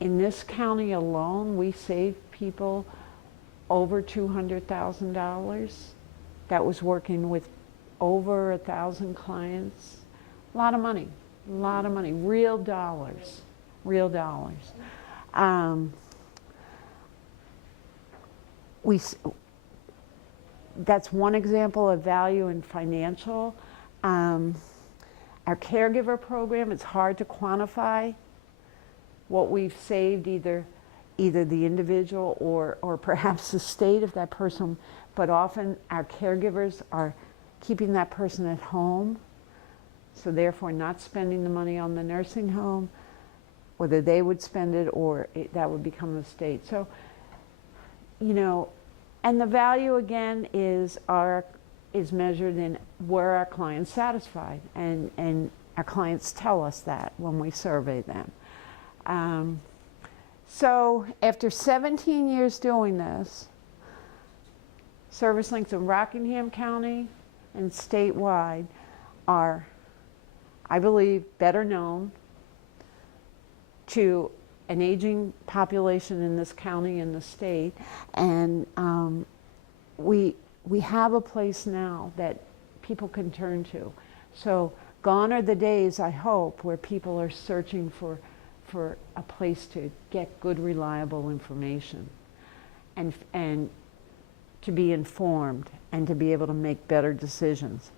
in this county alone, we saved people over $200,000. That was working with over 1,000 clients. A lot of money, real dollars. That's one example of value in financial. Our caregiver program, it's hard to quantify what we've saved, either the individual or perhaps the state of that person, but often our caregivers are keeping that person at home, so therefore not spending the money on the nursing home, whether they would spend it or that would become the state. So, and the value again is measured in where our clients satisfied, and our clients tell us that when we survey them. So after 17 years doing this, ServiceLinks in Rockingham County and statewide are, I believe, better known to an aging population in this county and the state, and we have a place now that people can turn to. So gone are the days, I hope, where people are searching for a place to get good, reliable information and to be informed and to be able to make better decisions.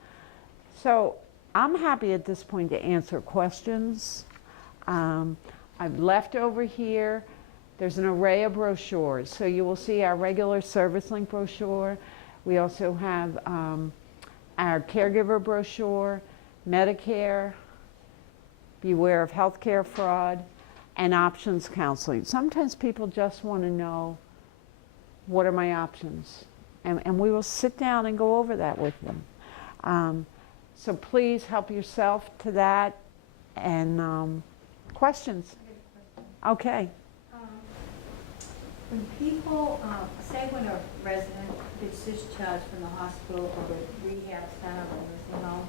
So I'm happy at this point to answer questions. I've left over here, there's an array of brochures. So you will see our regular service link brochure. We also have our caregiver brochure, Medicare, beware of healthcare fraud, and options counseling. Sometimes people just want to know, what are my options? And we will sit down and go over that with them. So please help yourself to that. And questions? Okay. When people, say when a resident gets discharged from the hospital or a rehab center or nursing home,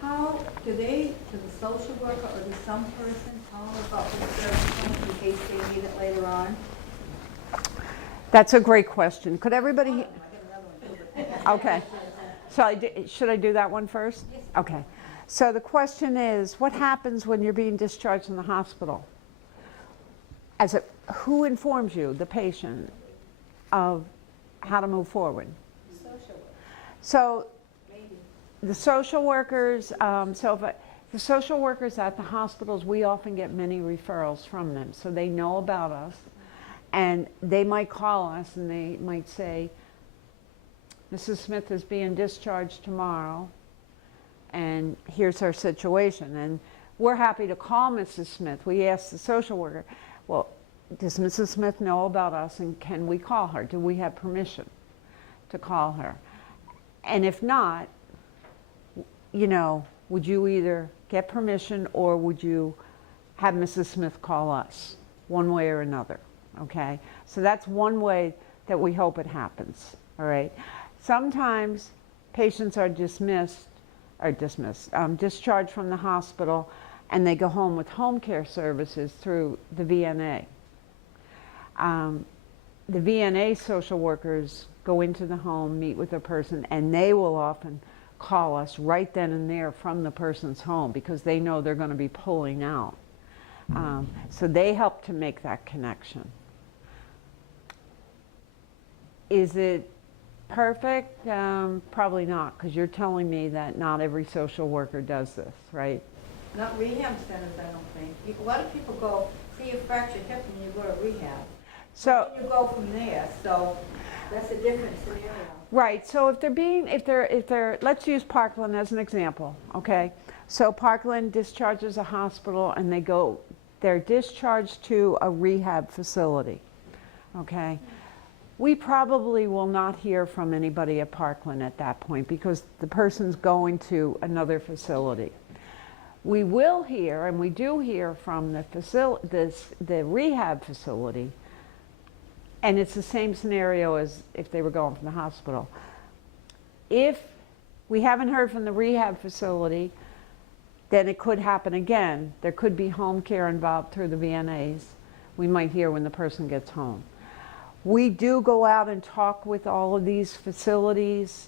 how do the social worker or does some person tell them about the service in case they need it later on? That's a great question. Could everybody? Okay. So should I do that one first? Yes. Okay. So the question is, what happens when you're being discharged from the hospital? Who informs you, the patient, of how to move forward? Social worker. So Maybe. the social workers, the social workers at the hospitals, we often get many referrals from them. So they know about us, and they might call us and they might say, Mrs. Smith is being discharged tomorrow, and here's her situation. And we're happy to call Mrs. Smith. We ask the social worker, well, does Mrs. Smith know about us, and can we call her? Do we have permission to call her? And if not, would you either get permission or would you have Mrs. Smith call us, one way or another, okay? So that's one way that we hope it happens, all right? Sometimes patients are discharged from the hospital, and they go home with home care services through the VNA. The VNA social workers go into the home, meet with a person, and they will often call us right then and there from the person's home because they know they're going to be pulling out. So they help to make that connection. Is it perfect? Probably not, because you're telling me that not every social worker does this, right? Not rehab centers, I don't think. A lot of people go, see you fracture hip and you go to rehab. So You go from there, so that's a different scenario. right. So if they're, let's use Parkland as an example, okay? So Parkland discharges a hospital, and they're discharged to a rehab facility, okay? We probably will not hear from anybody at Parkland at that point because the person's going to another facility. We will hear, and we do hear from the rehab facility, and it's the same scenario as if they were going from the hospital. If we haven't heard from the rehab facility, then it could happen again. There could be home care involved through the VNAs. We might hear when the person gets home. We do go out and talk with all of these facilities,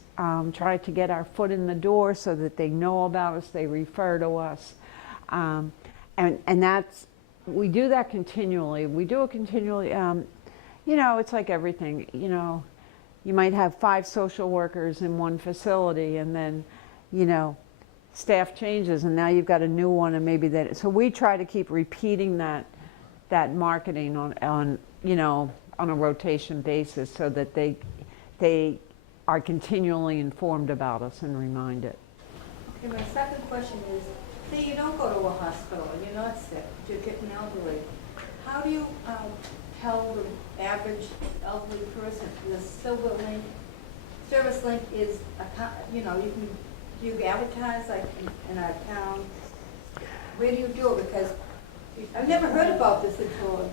try to get our foot in the door so that they know about us, they refer to us. And we do that continually. We do it continually. It's like everything, you might have 5 social workers in one facility, and then, staff changes, and now you've got a new one, and maybe that. So we try to keep repeating that marketing on a rotation basis, so that they are continually informed about us and reminded. Okay, my second question is, say you don't go to a hospital and you're not sick, but you're getting elderly. How do you tell the average elderly person the silver link, service link is, do you advertise like in our town? Where do you do it? Because I've never heard about this before.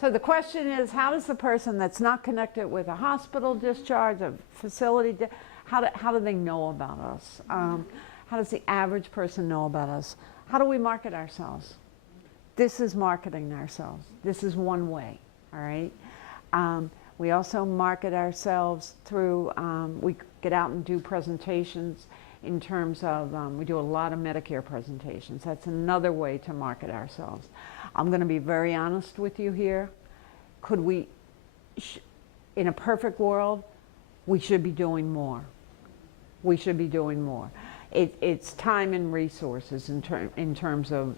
So the question is, how does the person that's not connected with a hospital discharge, a facility, how do they know about us? How does the average person know about us? How do we market ourselves? This is marketing ourselves. This is one way, all right? We also market ourselves through, we get out and do presentations in terms of, we do a lot of Medicare presentations. That's another way to market ourselves. I'm going to be very honest with you here. Could we, in a perfect world, we should be doing more. We should be doing more. It's time and resources in terms of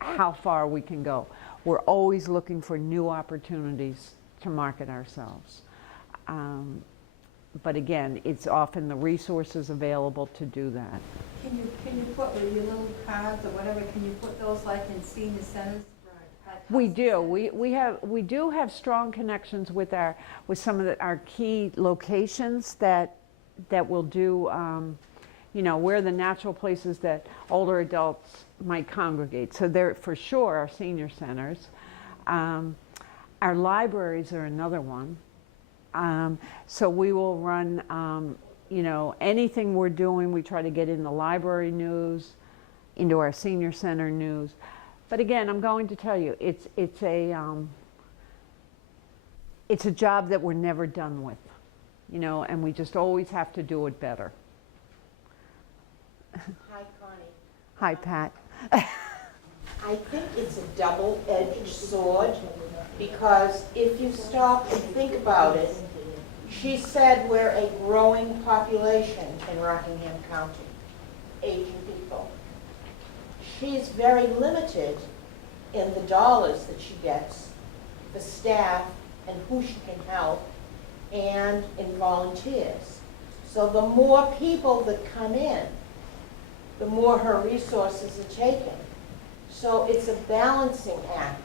how far we can go. We're always looking for new opportunities to market ourselves. But again, it's often the resources available to do that. Can you put with your little cards or whatever, can you put those like in senior centers? Like We do. We do have strong connections with some of our key locations that will do, you know, where the natural places that older adults might congregate. So they're for sure our senior centers. Our libraries are another one. So we will run, you know, anything we're doing, we try to get in the library news, into our senior center news. But again, I'm going to tell you, it's a job that we're never done with, you know, and we just always have to do it better. Hi, Connie. Hi, Pat. I think it's a double-edged sword, because if you stop and think about it, she said we're a growing population in Rockingham County, aging people. She's very limited in the dollars that she gets for staff and who she can help, and in volunteers. So the more people that come in, the more her resources are taken. So it's a balancing act.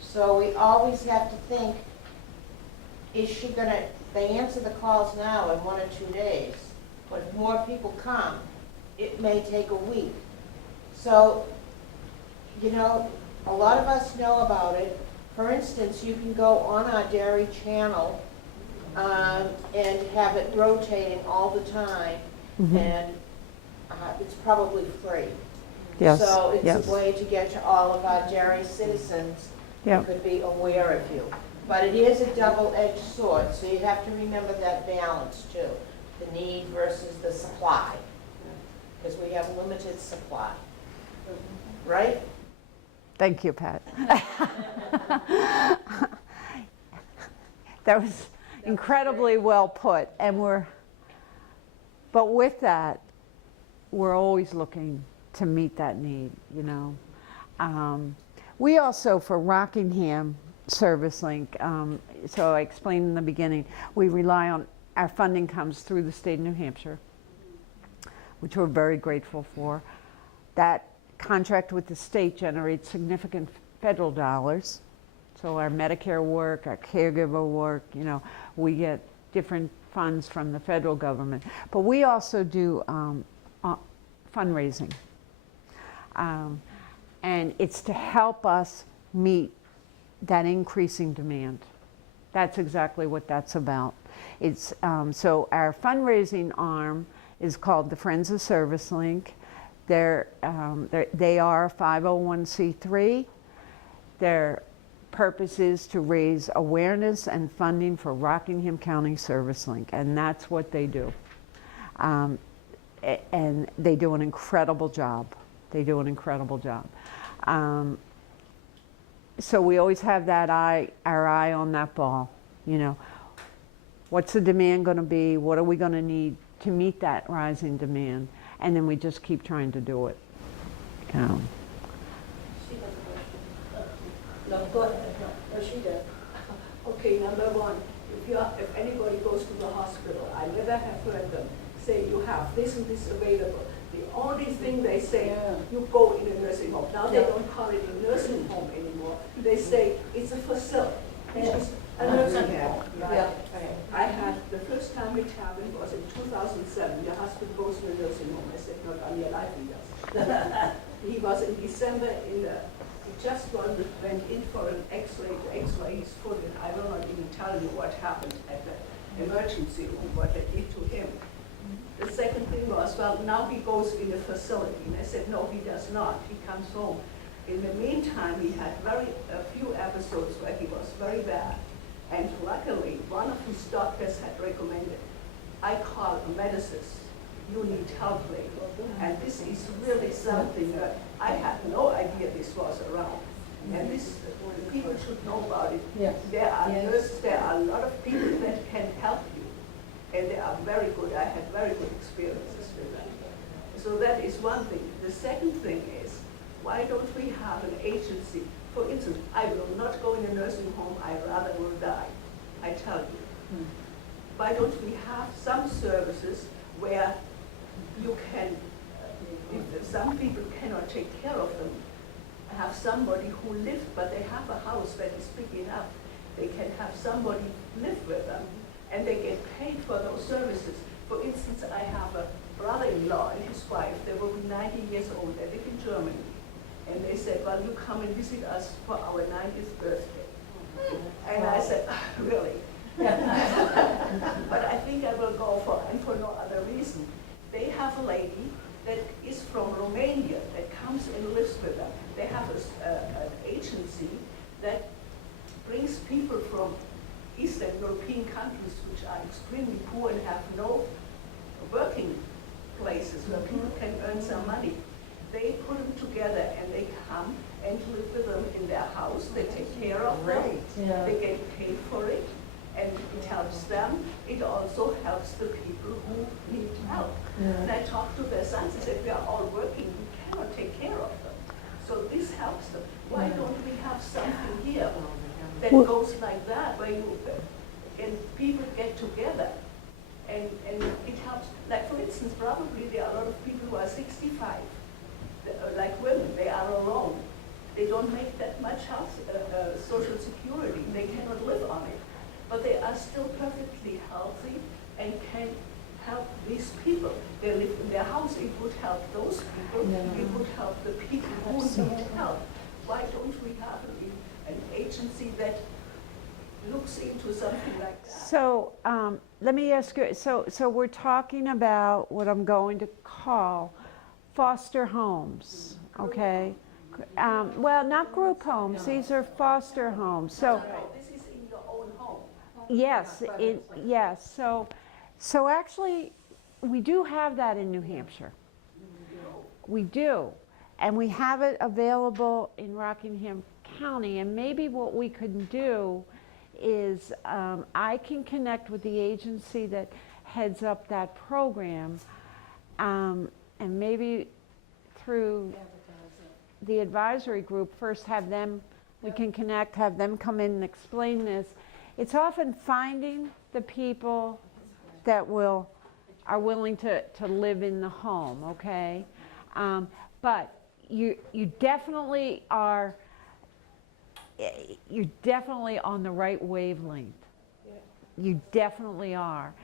So we always have to think, is she gonna, they answer the calls now in 1 or 2 days, but if more people come, it may take a week. So, you know, a lot of us know about it. For instance, you can go on our Derry channel and have it rotating all the time, and it's probably free. Yes. So it's yes. a way to get to all of our Derry citizens who could be aware of you. But it is a double-edged sword, so you have to remember that balance too, the need versus the supply, because we have limited supply, right? Thank you, Pat. That was incredibly well put, and but with that, we're always looking to meet that need, you know. We also, for Rockingham Service Link, so I explained in the beginning, we rely on, our funding comes through the state of New Hampshire, which we're very grateful for. That contract with the state generates significant federal dollars. So our Medicare work, our caregiver work, you know, we get different funds from the federal government. But we also do fundraising. And it's to help us meet that increasing demand. That's exactly what that's about. It's, so our fundraising arm is called the Friends of Service Link. They are a 501c3. Their purpose is to raise awareness and funding for Rockingham County Service Link, and that's what they do. And they do an incredible job. They do an incredible job. So we always have that our eye on that ball. You know, what's the demand going to be? What are we going to need to meet that rising demand? And then we just keep trying to do it. She has a question. No, go ahead. No, she does. Okay, number one, if anybody goes to the hospital, I never have heard them say you have this and this available. The only thing they say, you go in a nursing home. Now they don't call it a nursing home anymore. They say it's a facility, which is a nursing home. Yeah. I had, the first time it happened was in 2007. Your husband goes to a nursing home. I said, not on your life he does. He was in December he just went in for an x-ray his foot, and I will not even tell you what happened at the emergency room, what they did to him. The second thing was, well, now he goes in the facility. And I said, no, he does not. He comes home. In the meantime, he had a few episodes where he was very bad. And luckily, one of his doctors had recommended, I call a medicist. You need help later. And this is really something that I had no idea this was around. And this, people should know about it. Yes. There are nurses, there are a lot of people that can help you. And they are very good. I had very good experiences with them. So that is one thing. The second thing is, why don't we have an agency? For instance, I will not go in a nursing home. I rather will die. I tell you. Why don't we have some services where you can, if some people cannot take care of them, have somebody who lives, but they have a house that is big enough. They can have somebody live with them, and they get paid for those services. For instance, I have a brother-in-law and his wife. They will be 90 years old. They live in Germany. And they said, well, you come and visit us for our 90th birthday. And I said, really? But I think I will go for no other reason. They have a lady that is from Romania that comes and lives with them. They have an agency that brings people from Eastern European countries which are extremely poor and have no working places where people can earn some money. They put them together and they come and live with them in their house. They take care of them. Yeah. They get paid for it. And it helps them. It also helps the people who need help. Yeah. And I talked to their sons and said, we are all working. We cannot take care of them. So this helps them. Why don't we have something here that goes like that, where you and people get together and it helps. Like for instance, probably there are a lot of people who are 65, like women, they are alone. They don't make that much health, social security. They cannot live on it. But they are still perfectly healthy and can help these people. They live in their house. It would help those people. Yeah. It would help the people who need help. Why don't we have an agency that looks into something like that? So let me ask you, so we're talking about what I'm going to call foster homes, okay? Well, not group homes, these are foster homes. So This is in your own home. yes, yes. So actually, we do have that in New Hampshire. We do, and we have it available in Rockingham County. And maybe what we could do is I can connect with the agency that heads up that program, and maybe through the advisory group first have them, we can connect, have them come in and explain this. It's often finding the people that are willing to live in the home, okay? But you definitely are, you're definitely on the right wavelength. You definitely are.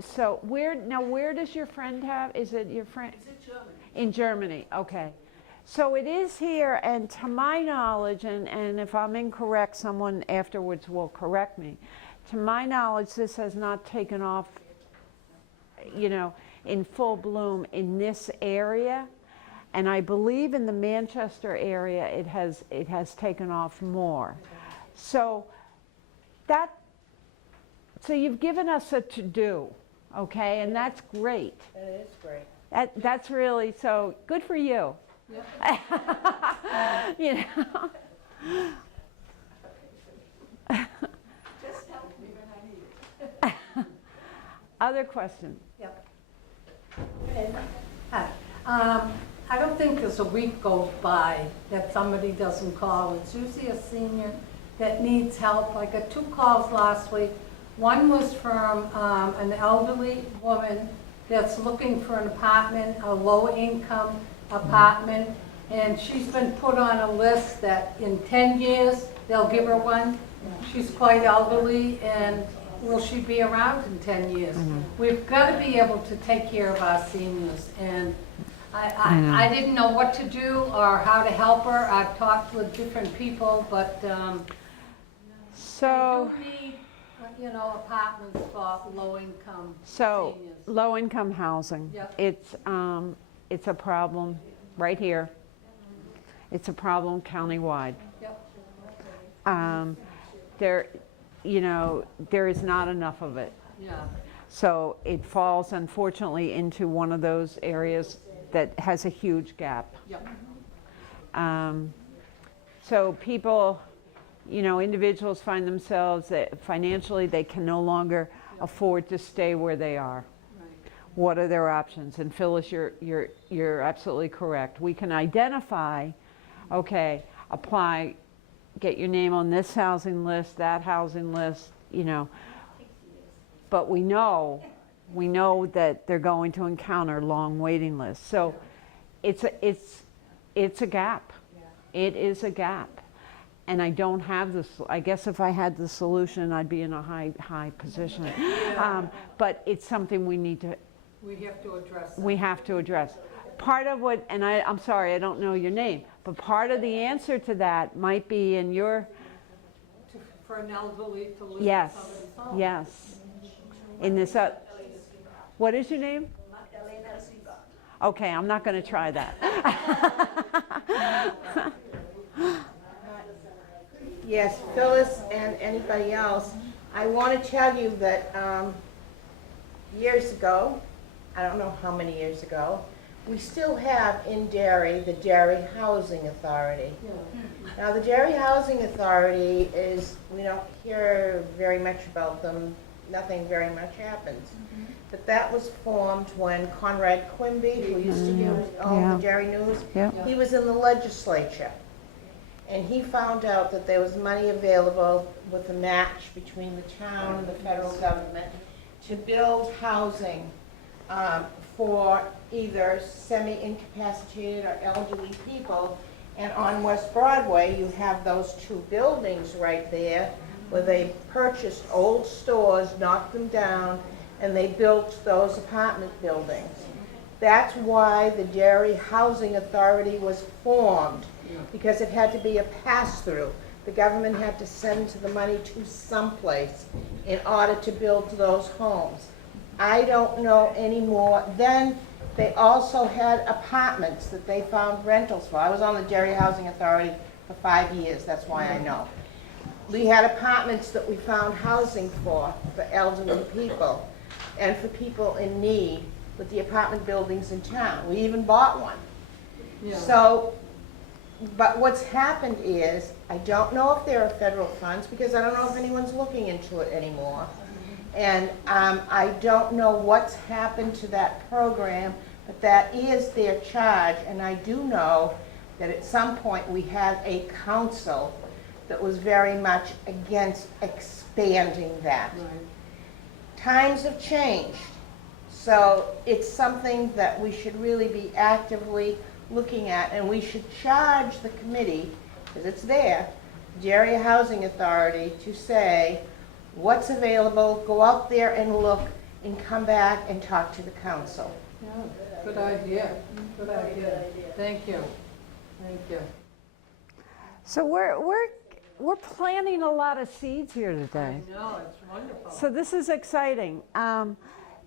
So where does your friend have, is it your friend? It's in Germany. In Germany, okay. So it is here, and to my knowledge, and if I'm incorrect, someone afterwards will correct me. To my knowledge, this has not taken off, you know, in full bloom in this area. And I believe in the Manchester area, it has taken off more. So you've given us a to-do, okay, and that's great. That is great. That's really, so good for you. You know. Just help me when I need it. Other questions? Yep. Hi. I don't think there's a week goes by that somebody doesn't call. It's usually a senior that needs help. I got 2 calls last week. One was from an elderly woman that's looking for an apartment, a low-income apartment, and she's been put on a list that in 10 years, they'll give her one. She's quite elderly, and will she be around in 10 years? We've got to be able to take care of our seniors, and I didn't know what to do or how to help her. I've talked with different people, but So, we do need, you know, apartments for low-income so seniors. low-income housing. Yep. It's a problem right here. It's a problem countywide. Yep, There, you know, there is not enough of it. yeah, So it falls unfortunately into one of those areas that has a huge gap. yep, So people, you know, individuals find themselves that financially they can no longer afford to stay where they are. right. What are their options? And Phyllis, you're absolutely correct. We can identify, okay, apply, get your name on this housing list, that housing list, you know. But we know that they're going to encounter long waiting lists. So it's a gap. It is a gap. And I don't have this, I guess if I had the solution, I'd be in a high position. But it's something we need to, We have to address that. we have to address. Part of what, and I'm sorry, I don't know your name, but part of the answer to that might be in your, For an elderly to live in yes, somebody's home. yes. In this, what is your name? Okay, I'm not going to try that. Yes, Phyllis and anybody else, I want to tell you that years ago, I don't know how many years ago, we still have in Derry the Derry Housing Authority. Now, the Derry Housing Authority is, we don't hear very much about them, nothing very much happens. But that was formed when Conrad Quimby, who used to own the Derry News, Yeah. he was in the legislature. And he found out that there was money available with a match between the town and the federal government to build housing for either semi-incapacitated or elderly people. And on West Broadway, you have those two buildings right there where they purchased old stores, knocked them down, and they built those apartment buildings. That's why the Derry Housing Authority was formed, because it had to be a pass-through. The government had to send the money to someplace in order to build those homes. I don't know anymore. Then they also had apartments that they found rentals for. I was on the Derry Housing Authority for 5 years, that's why I know. We had apartments that we found housing for elderly people and for people in need with the apartment buildings in town. We even bought one. Yeah. So, but what's happened is, I don't know if there are federal funds, because I don't know if anyone's looking into it anymore. And I don't know what's happened to that program, but that is their charge. And I do know that at some point we had a council that was very much against expanding that. Right. Times have changed, so it's something that we should really be actively looking at, and we should charge the committee, because it's there, Derry Housing Authority, to say what's available, go out there and look, and come back and talk to the council. Yeah, good idea, good idea. Thank you, thank you. So we're planting a lot of seeds here today. I know, it's wonderful. So this is exciting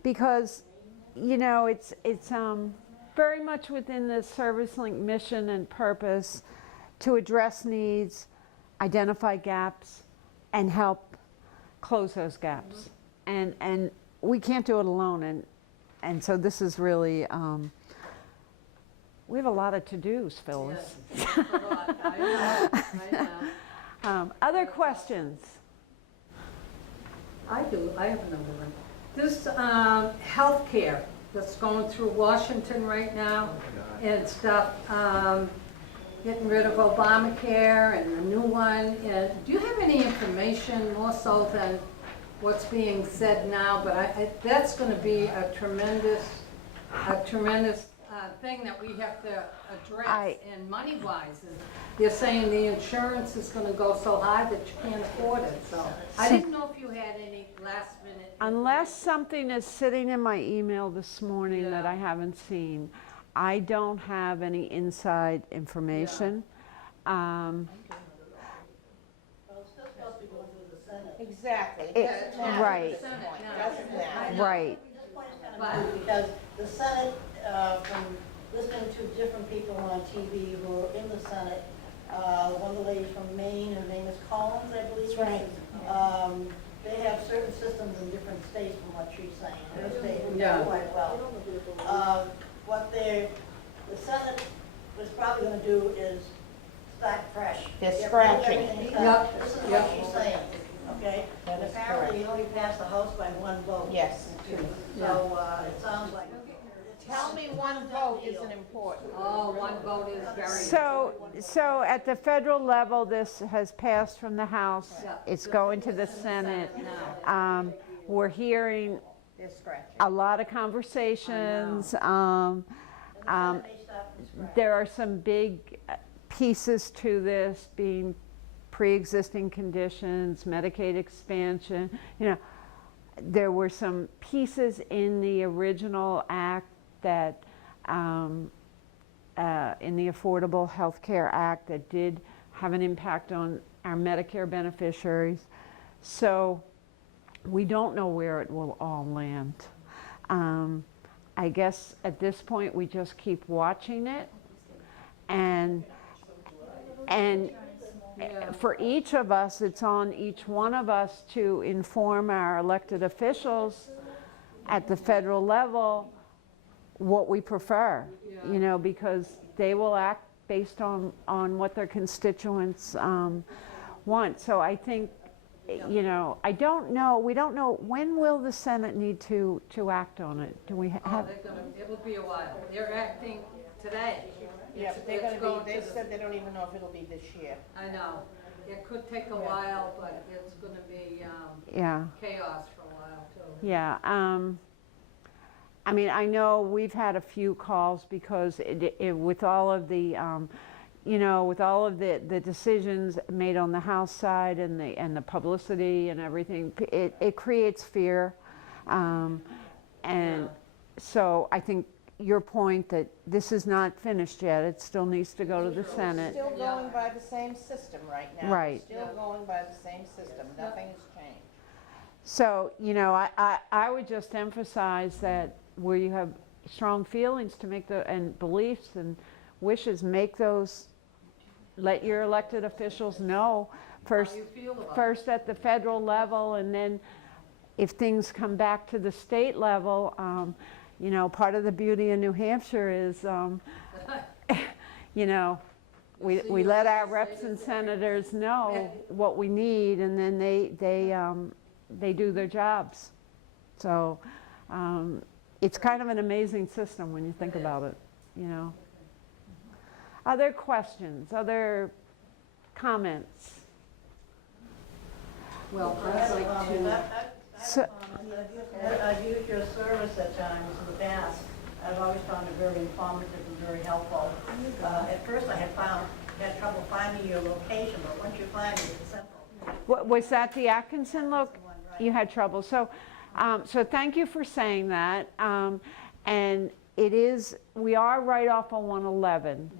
because, you know, it's very much within the ServiceLink mission and purpose to address needs, identify gaps, and help close those gaps. And we can't do it alone. And so this is really, we have a lot of to-dos, Phyllis. Yes, it's a lot. I know. Other questions? I do, I have another one. This healthcare that's going through Washington right now and stuff, getting rid of Obamacare and a new one, and do you have any information more so than what's being said now? But that's going to be a tremendous thing that we have to address, and money-wise. And you're saying the insurance is going to go so high that you can't afford it, so I didn't know if you had any last-minute. Unless something is sitting in my email this morning that Yeah. I haven't seen, I don't have any inside information. Well, it's still supposed to be going through the Senate. Exactly. It- Doesn't matter right. at this point. Senate, Doesn't matter. Right. This point is kind of moot because the Senate, from listening to different people on TV who are in the Senate, one of the ladies from Maine, her name is Collins, I believe. That's right. They have certain systems in different states from what she's saying. Her state is Yeah. quite well. What the Senate is probably gonna do is start fresh. They're Get scratching. everything done. Yep, This is yep. what she's saying, okay? That And is apparently, you only passed the House by one vote. Yes. So, it sounds like. Tell me one vote isn't important. Oh, one vote is very. So at the federal level, this has passed from the House. Yeah. It's going to the Senate. We're hearing They're scratching. a lot of conversations. And the Senate may start from scratch. There are some big pieces to this, being pre-existing conditions, Medicaid expansion. You know, there were some pieces in the original act that, in the Affordable Health Care Act, that did have an impact on our Medicare beneficiaries. So we don't know where it will all land. I guess at this point, we just keep watching it. And for each of us, it's on each one of us to inform our elected officials at the federal level what we prefer, you know, because they will act based on what their constituents want. So I think, you know, I don't know, we don't know, when will the Senate need to act on it? Do we Oh, have? they're gonna, it will be a while. They're acting today. Yeah, It's- but they're it's gonna going be, they to the- said they don't even know if it'll be this year. I know. It could take a while, but it's gonna be Yeah. chaos for a while too. Yeah, I mean, I know we've had a few calls because with all of the, you know, with all of the decisions made on the House side and the publicity and everything, it creates fear. And so I think your point that this is not finished yet, it still needs to go to the Senate. Still going by the same system right now. Right. Still going by the same system. Nothing's changed. So, you know, I would just emphasize that where you have strong feelings to make and beliefs and wishes, make those, let your elected officials know first, How you feel about it. first at the federal level, and then if things come back to the state level, you know, part of the beauty of New Hampshire is, you know, we let our reps and senators know what we need, and then they do their jobs. So it's kind of an amazing system when you think about it, you know. Other questions, other comments? Well, I'd like to, So- I've used your service at times in the past. I've always found it very informative and very helpful. At first I had trouble finding your location, but once you find it, it's simple. Was that the Atkinson look? That's the one, right. You had trouble. So, so thank you for saying that. And it is, we are right off of 111,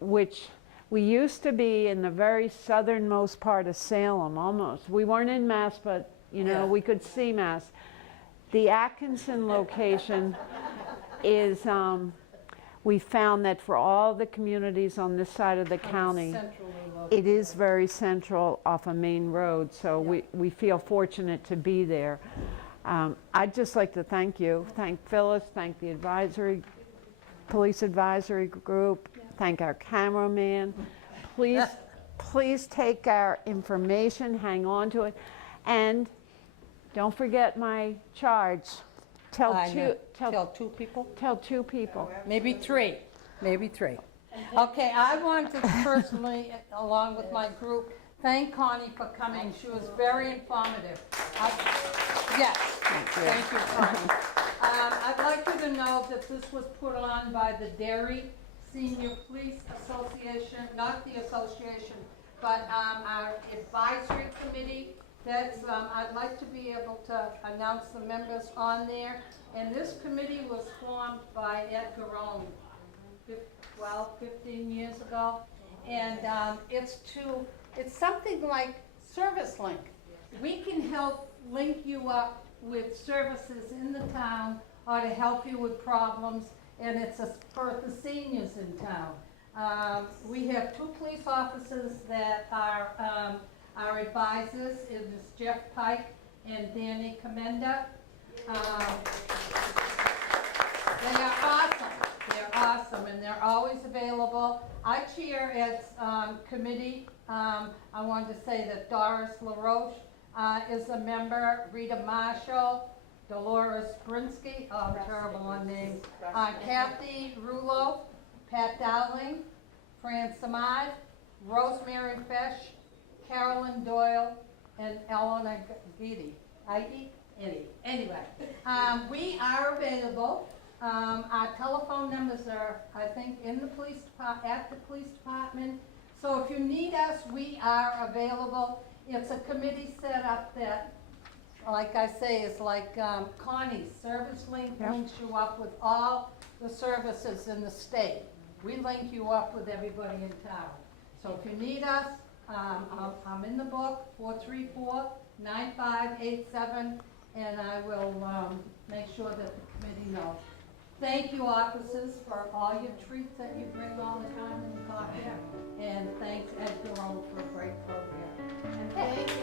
which we used to be in the very southernmost part of Salem, almost. We weren't in Mass, but, you know, we could see Mass. The Atkinson location is, we found that for all the communities on this side of the county, centrally it is very central off a main road, so we feel fortunate to be there. I'd just like to thank you, thank Phyllis, thank the police advisory group, thank our cameraman. Please take our information, hang on to it, and don't forget my charge. Tell two people. maybe three. Okay, I want to personally, along with my group, thank Connie for coming. She was very informative. Yes, thank you, Connie. I'd like you to know that this was put on by the Derry Senior Police Association, not the association, but our advisory committee. That's, I'd like to be able to announce the members on there. And this committee was formed by Ed Garone 12, 15 years ago. And it's something like Service Link. We can help link you up with services in the town or to help you with problems, and it's for the seniors in town. We have 2 police officers that are our advisors. It is Jeff Pike and Danny Commenda. They are awesome. They're awesome, and they're always available. I chair Ed's committee. I wanted to say that Doris LaRoche is a member, Rita Marshall, Dolores Brinsky, oh, I'm terrible on names, Kathy Rulo, Pat Dowling, Fran Samad, Rosemary Fesh, Carolyn Doyle, and Eleanor Giddy. Anyway, we are available. Our telephone numbers are, I think, in the police at the police department. So if you need us, we are available. It's a committee set up that, like I say, is like Connie's Service Link links you up with all the services in the state. We link you up with everybody in town. So if you need us, I'm in the book, 434-9587, and I will make sure that the committee knows. Thank you, officers, for all your treats that you bring all the time in the pocket. And thanks, Ed Garone, for a great program. And thank you,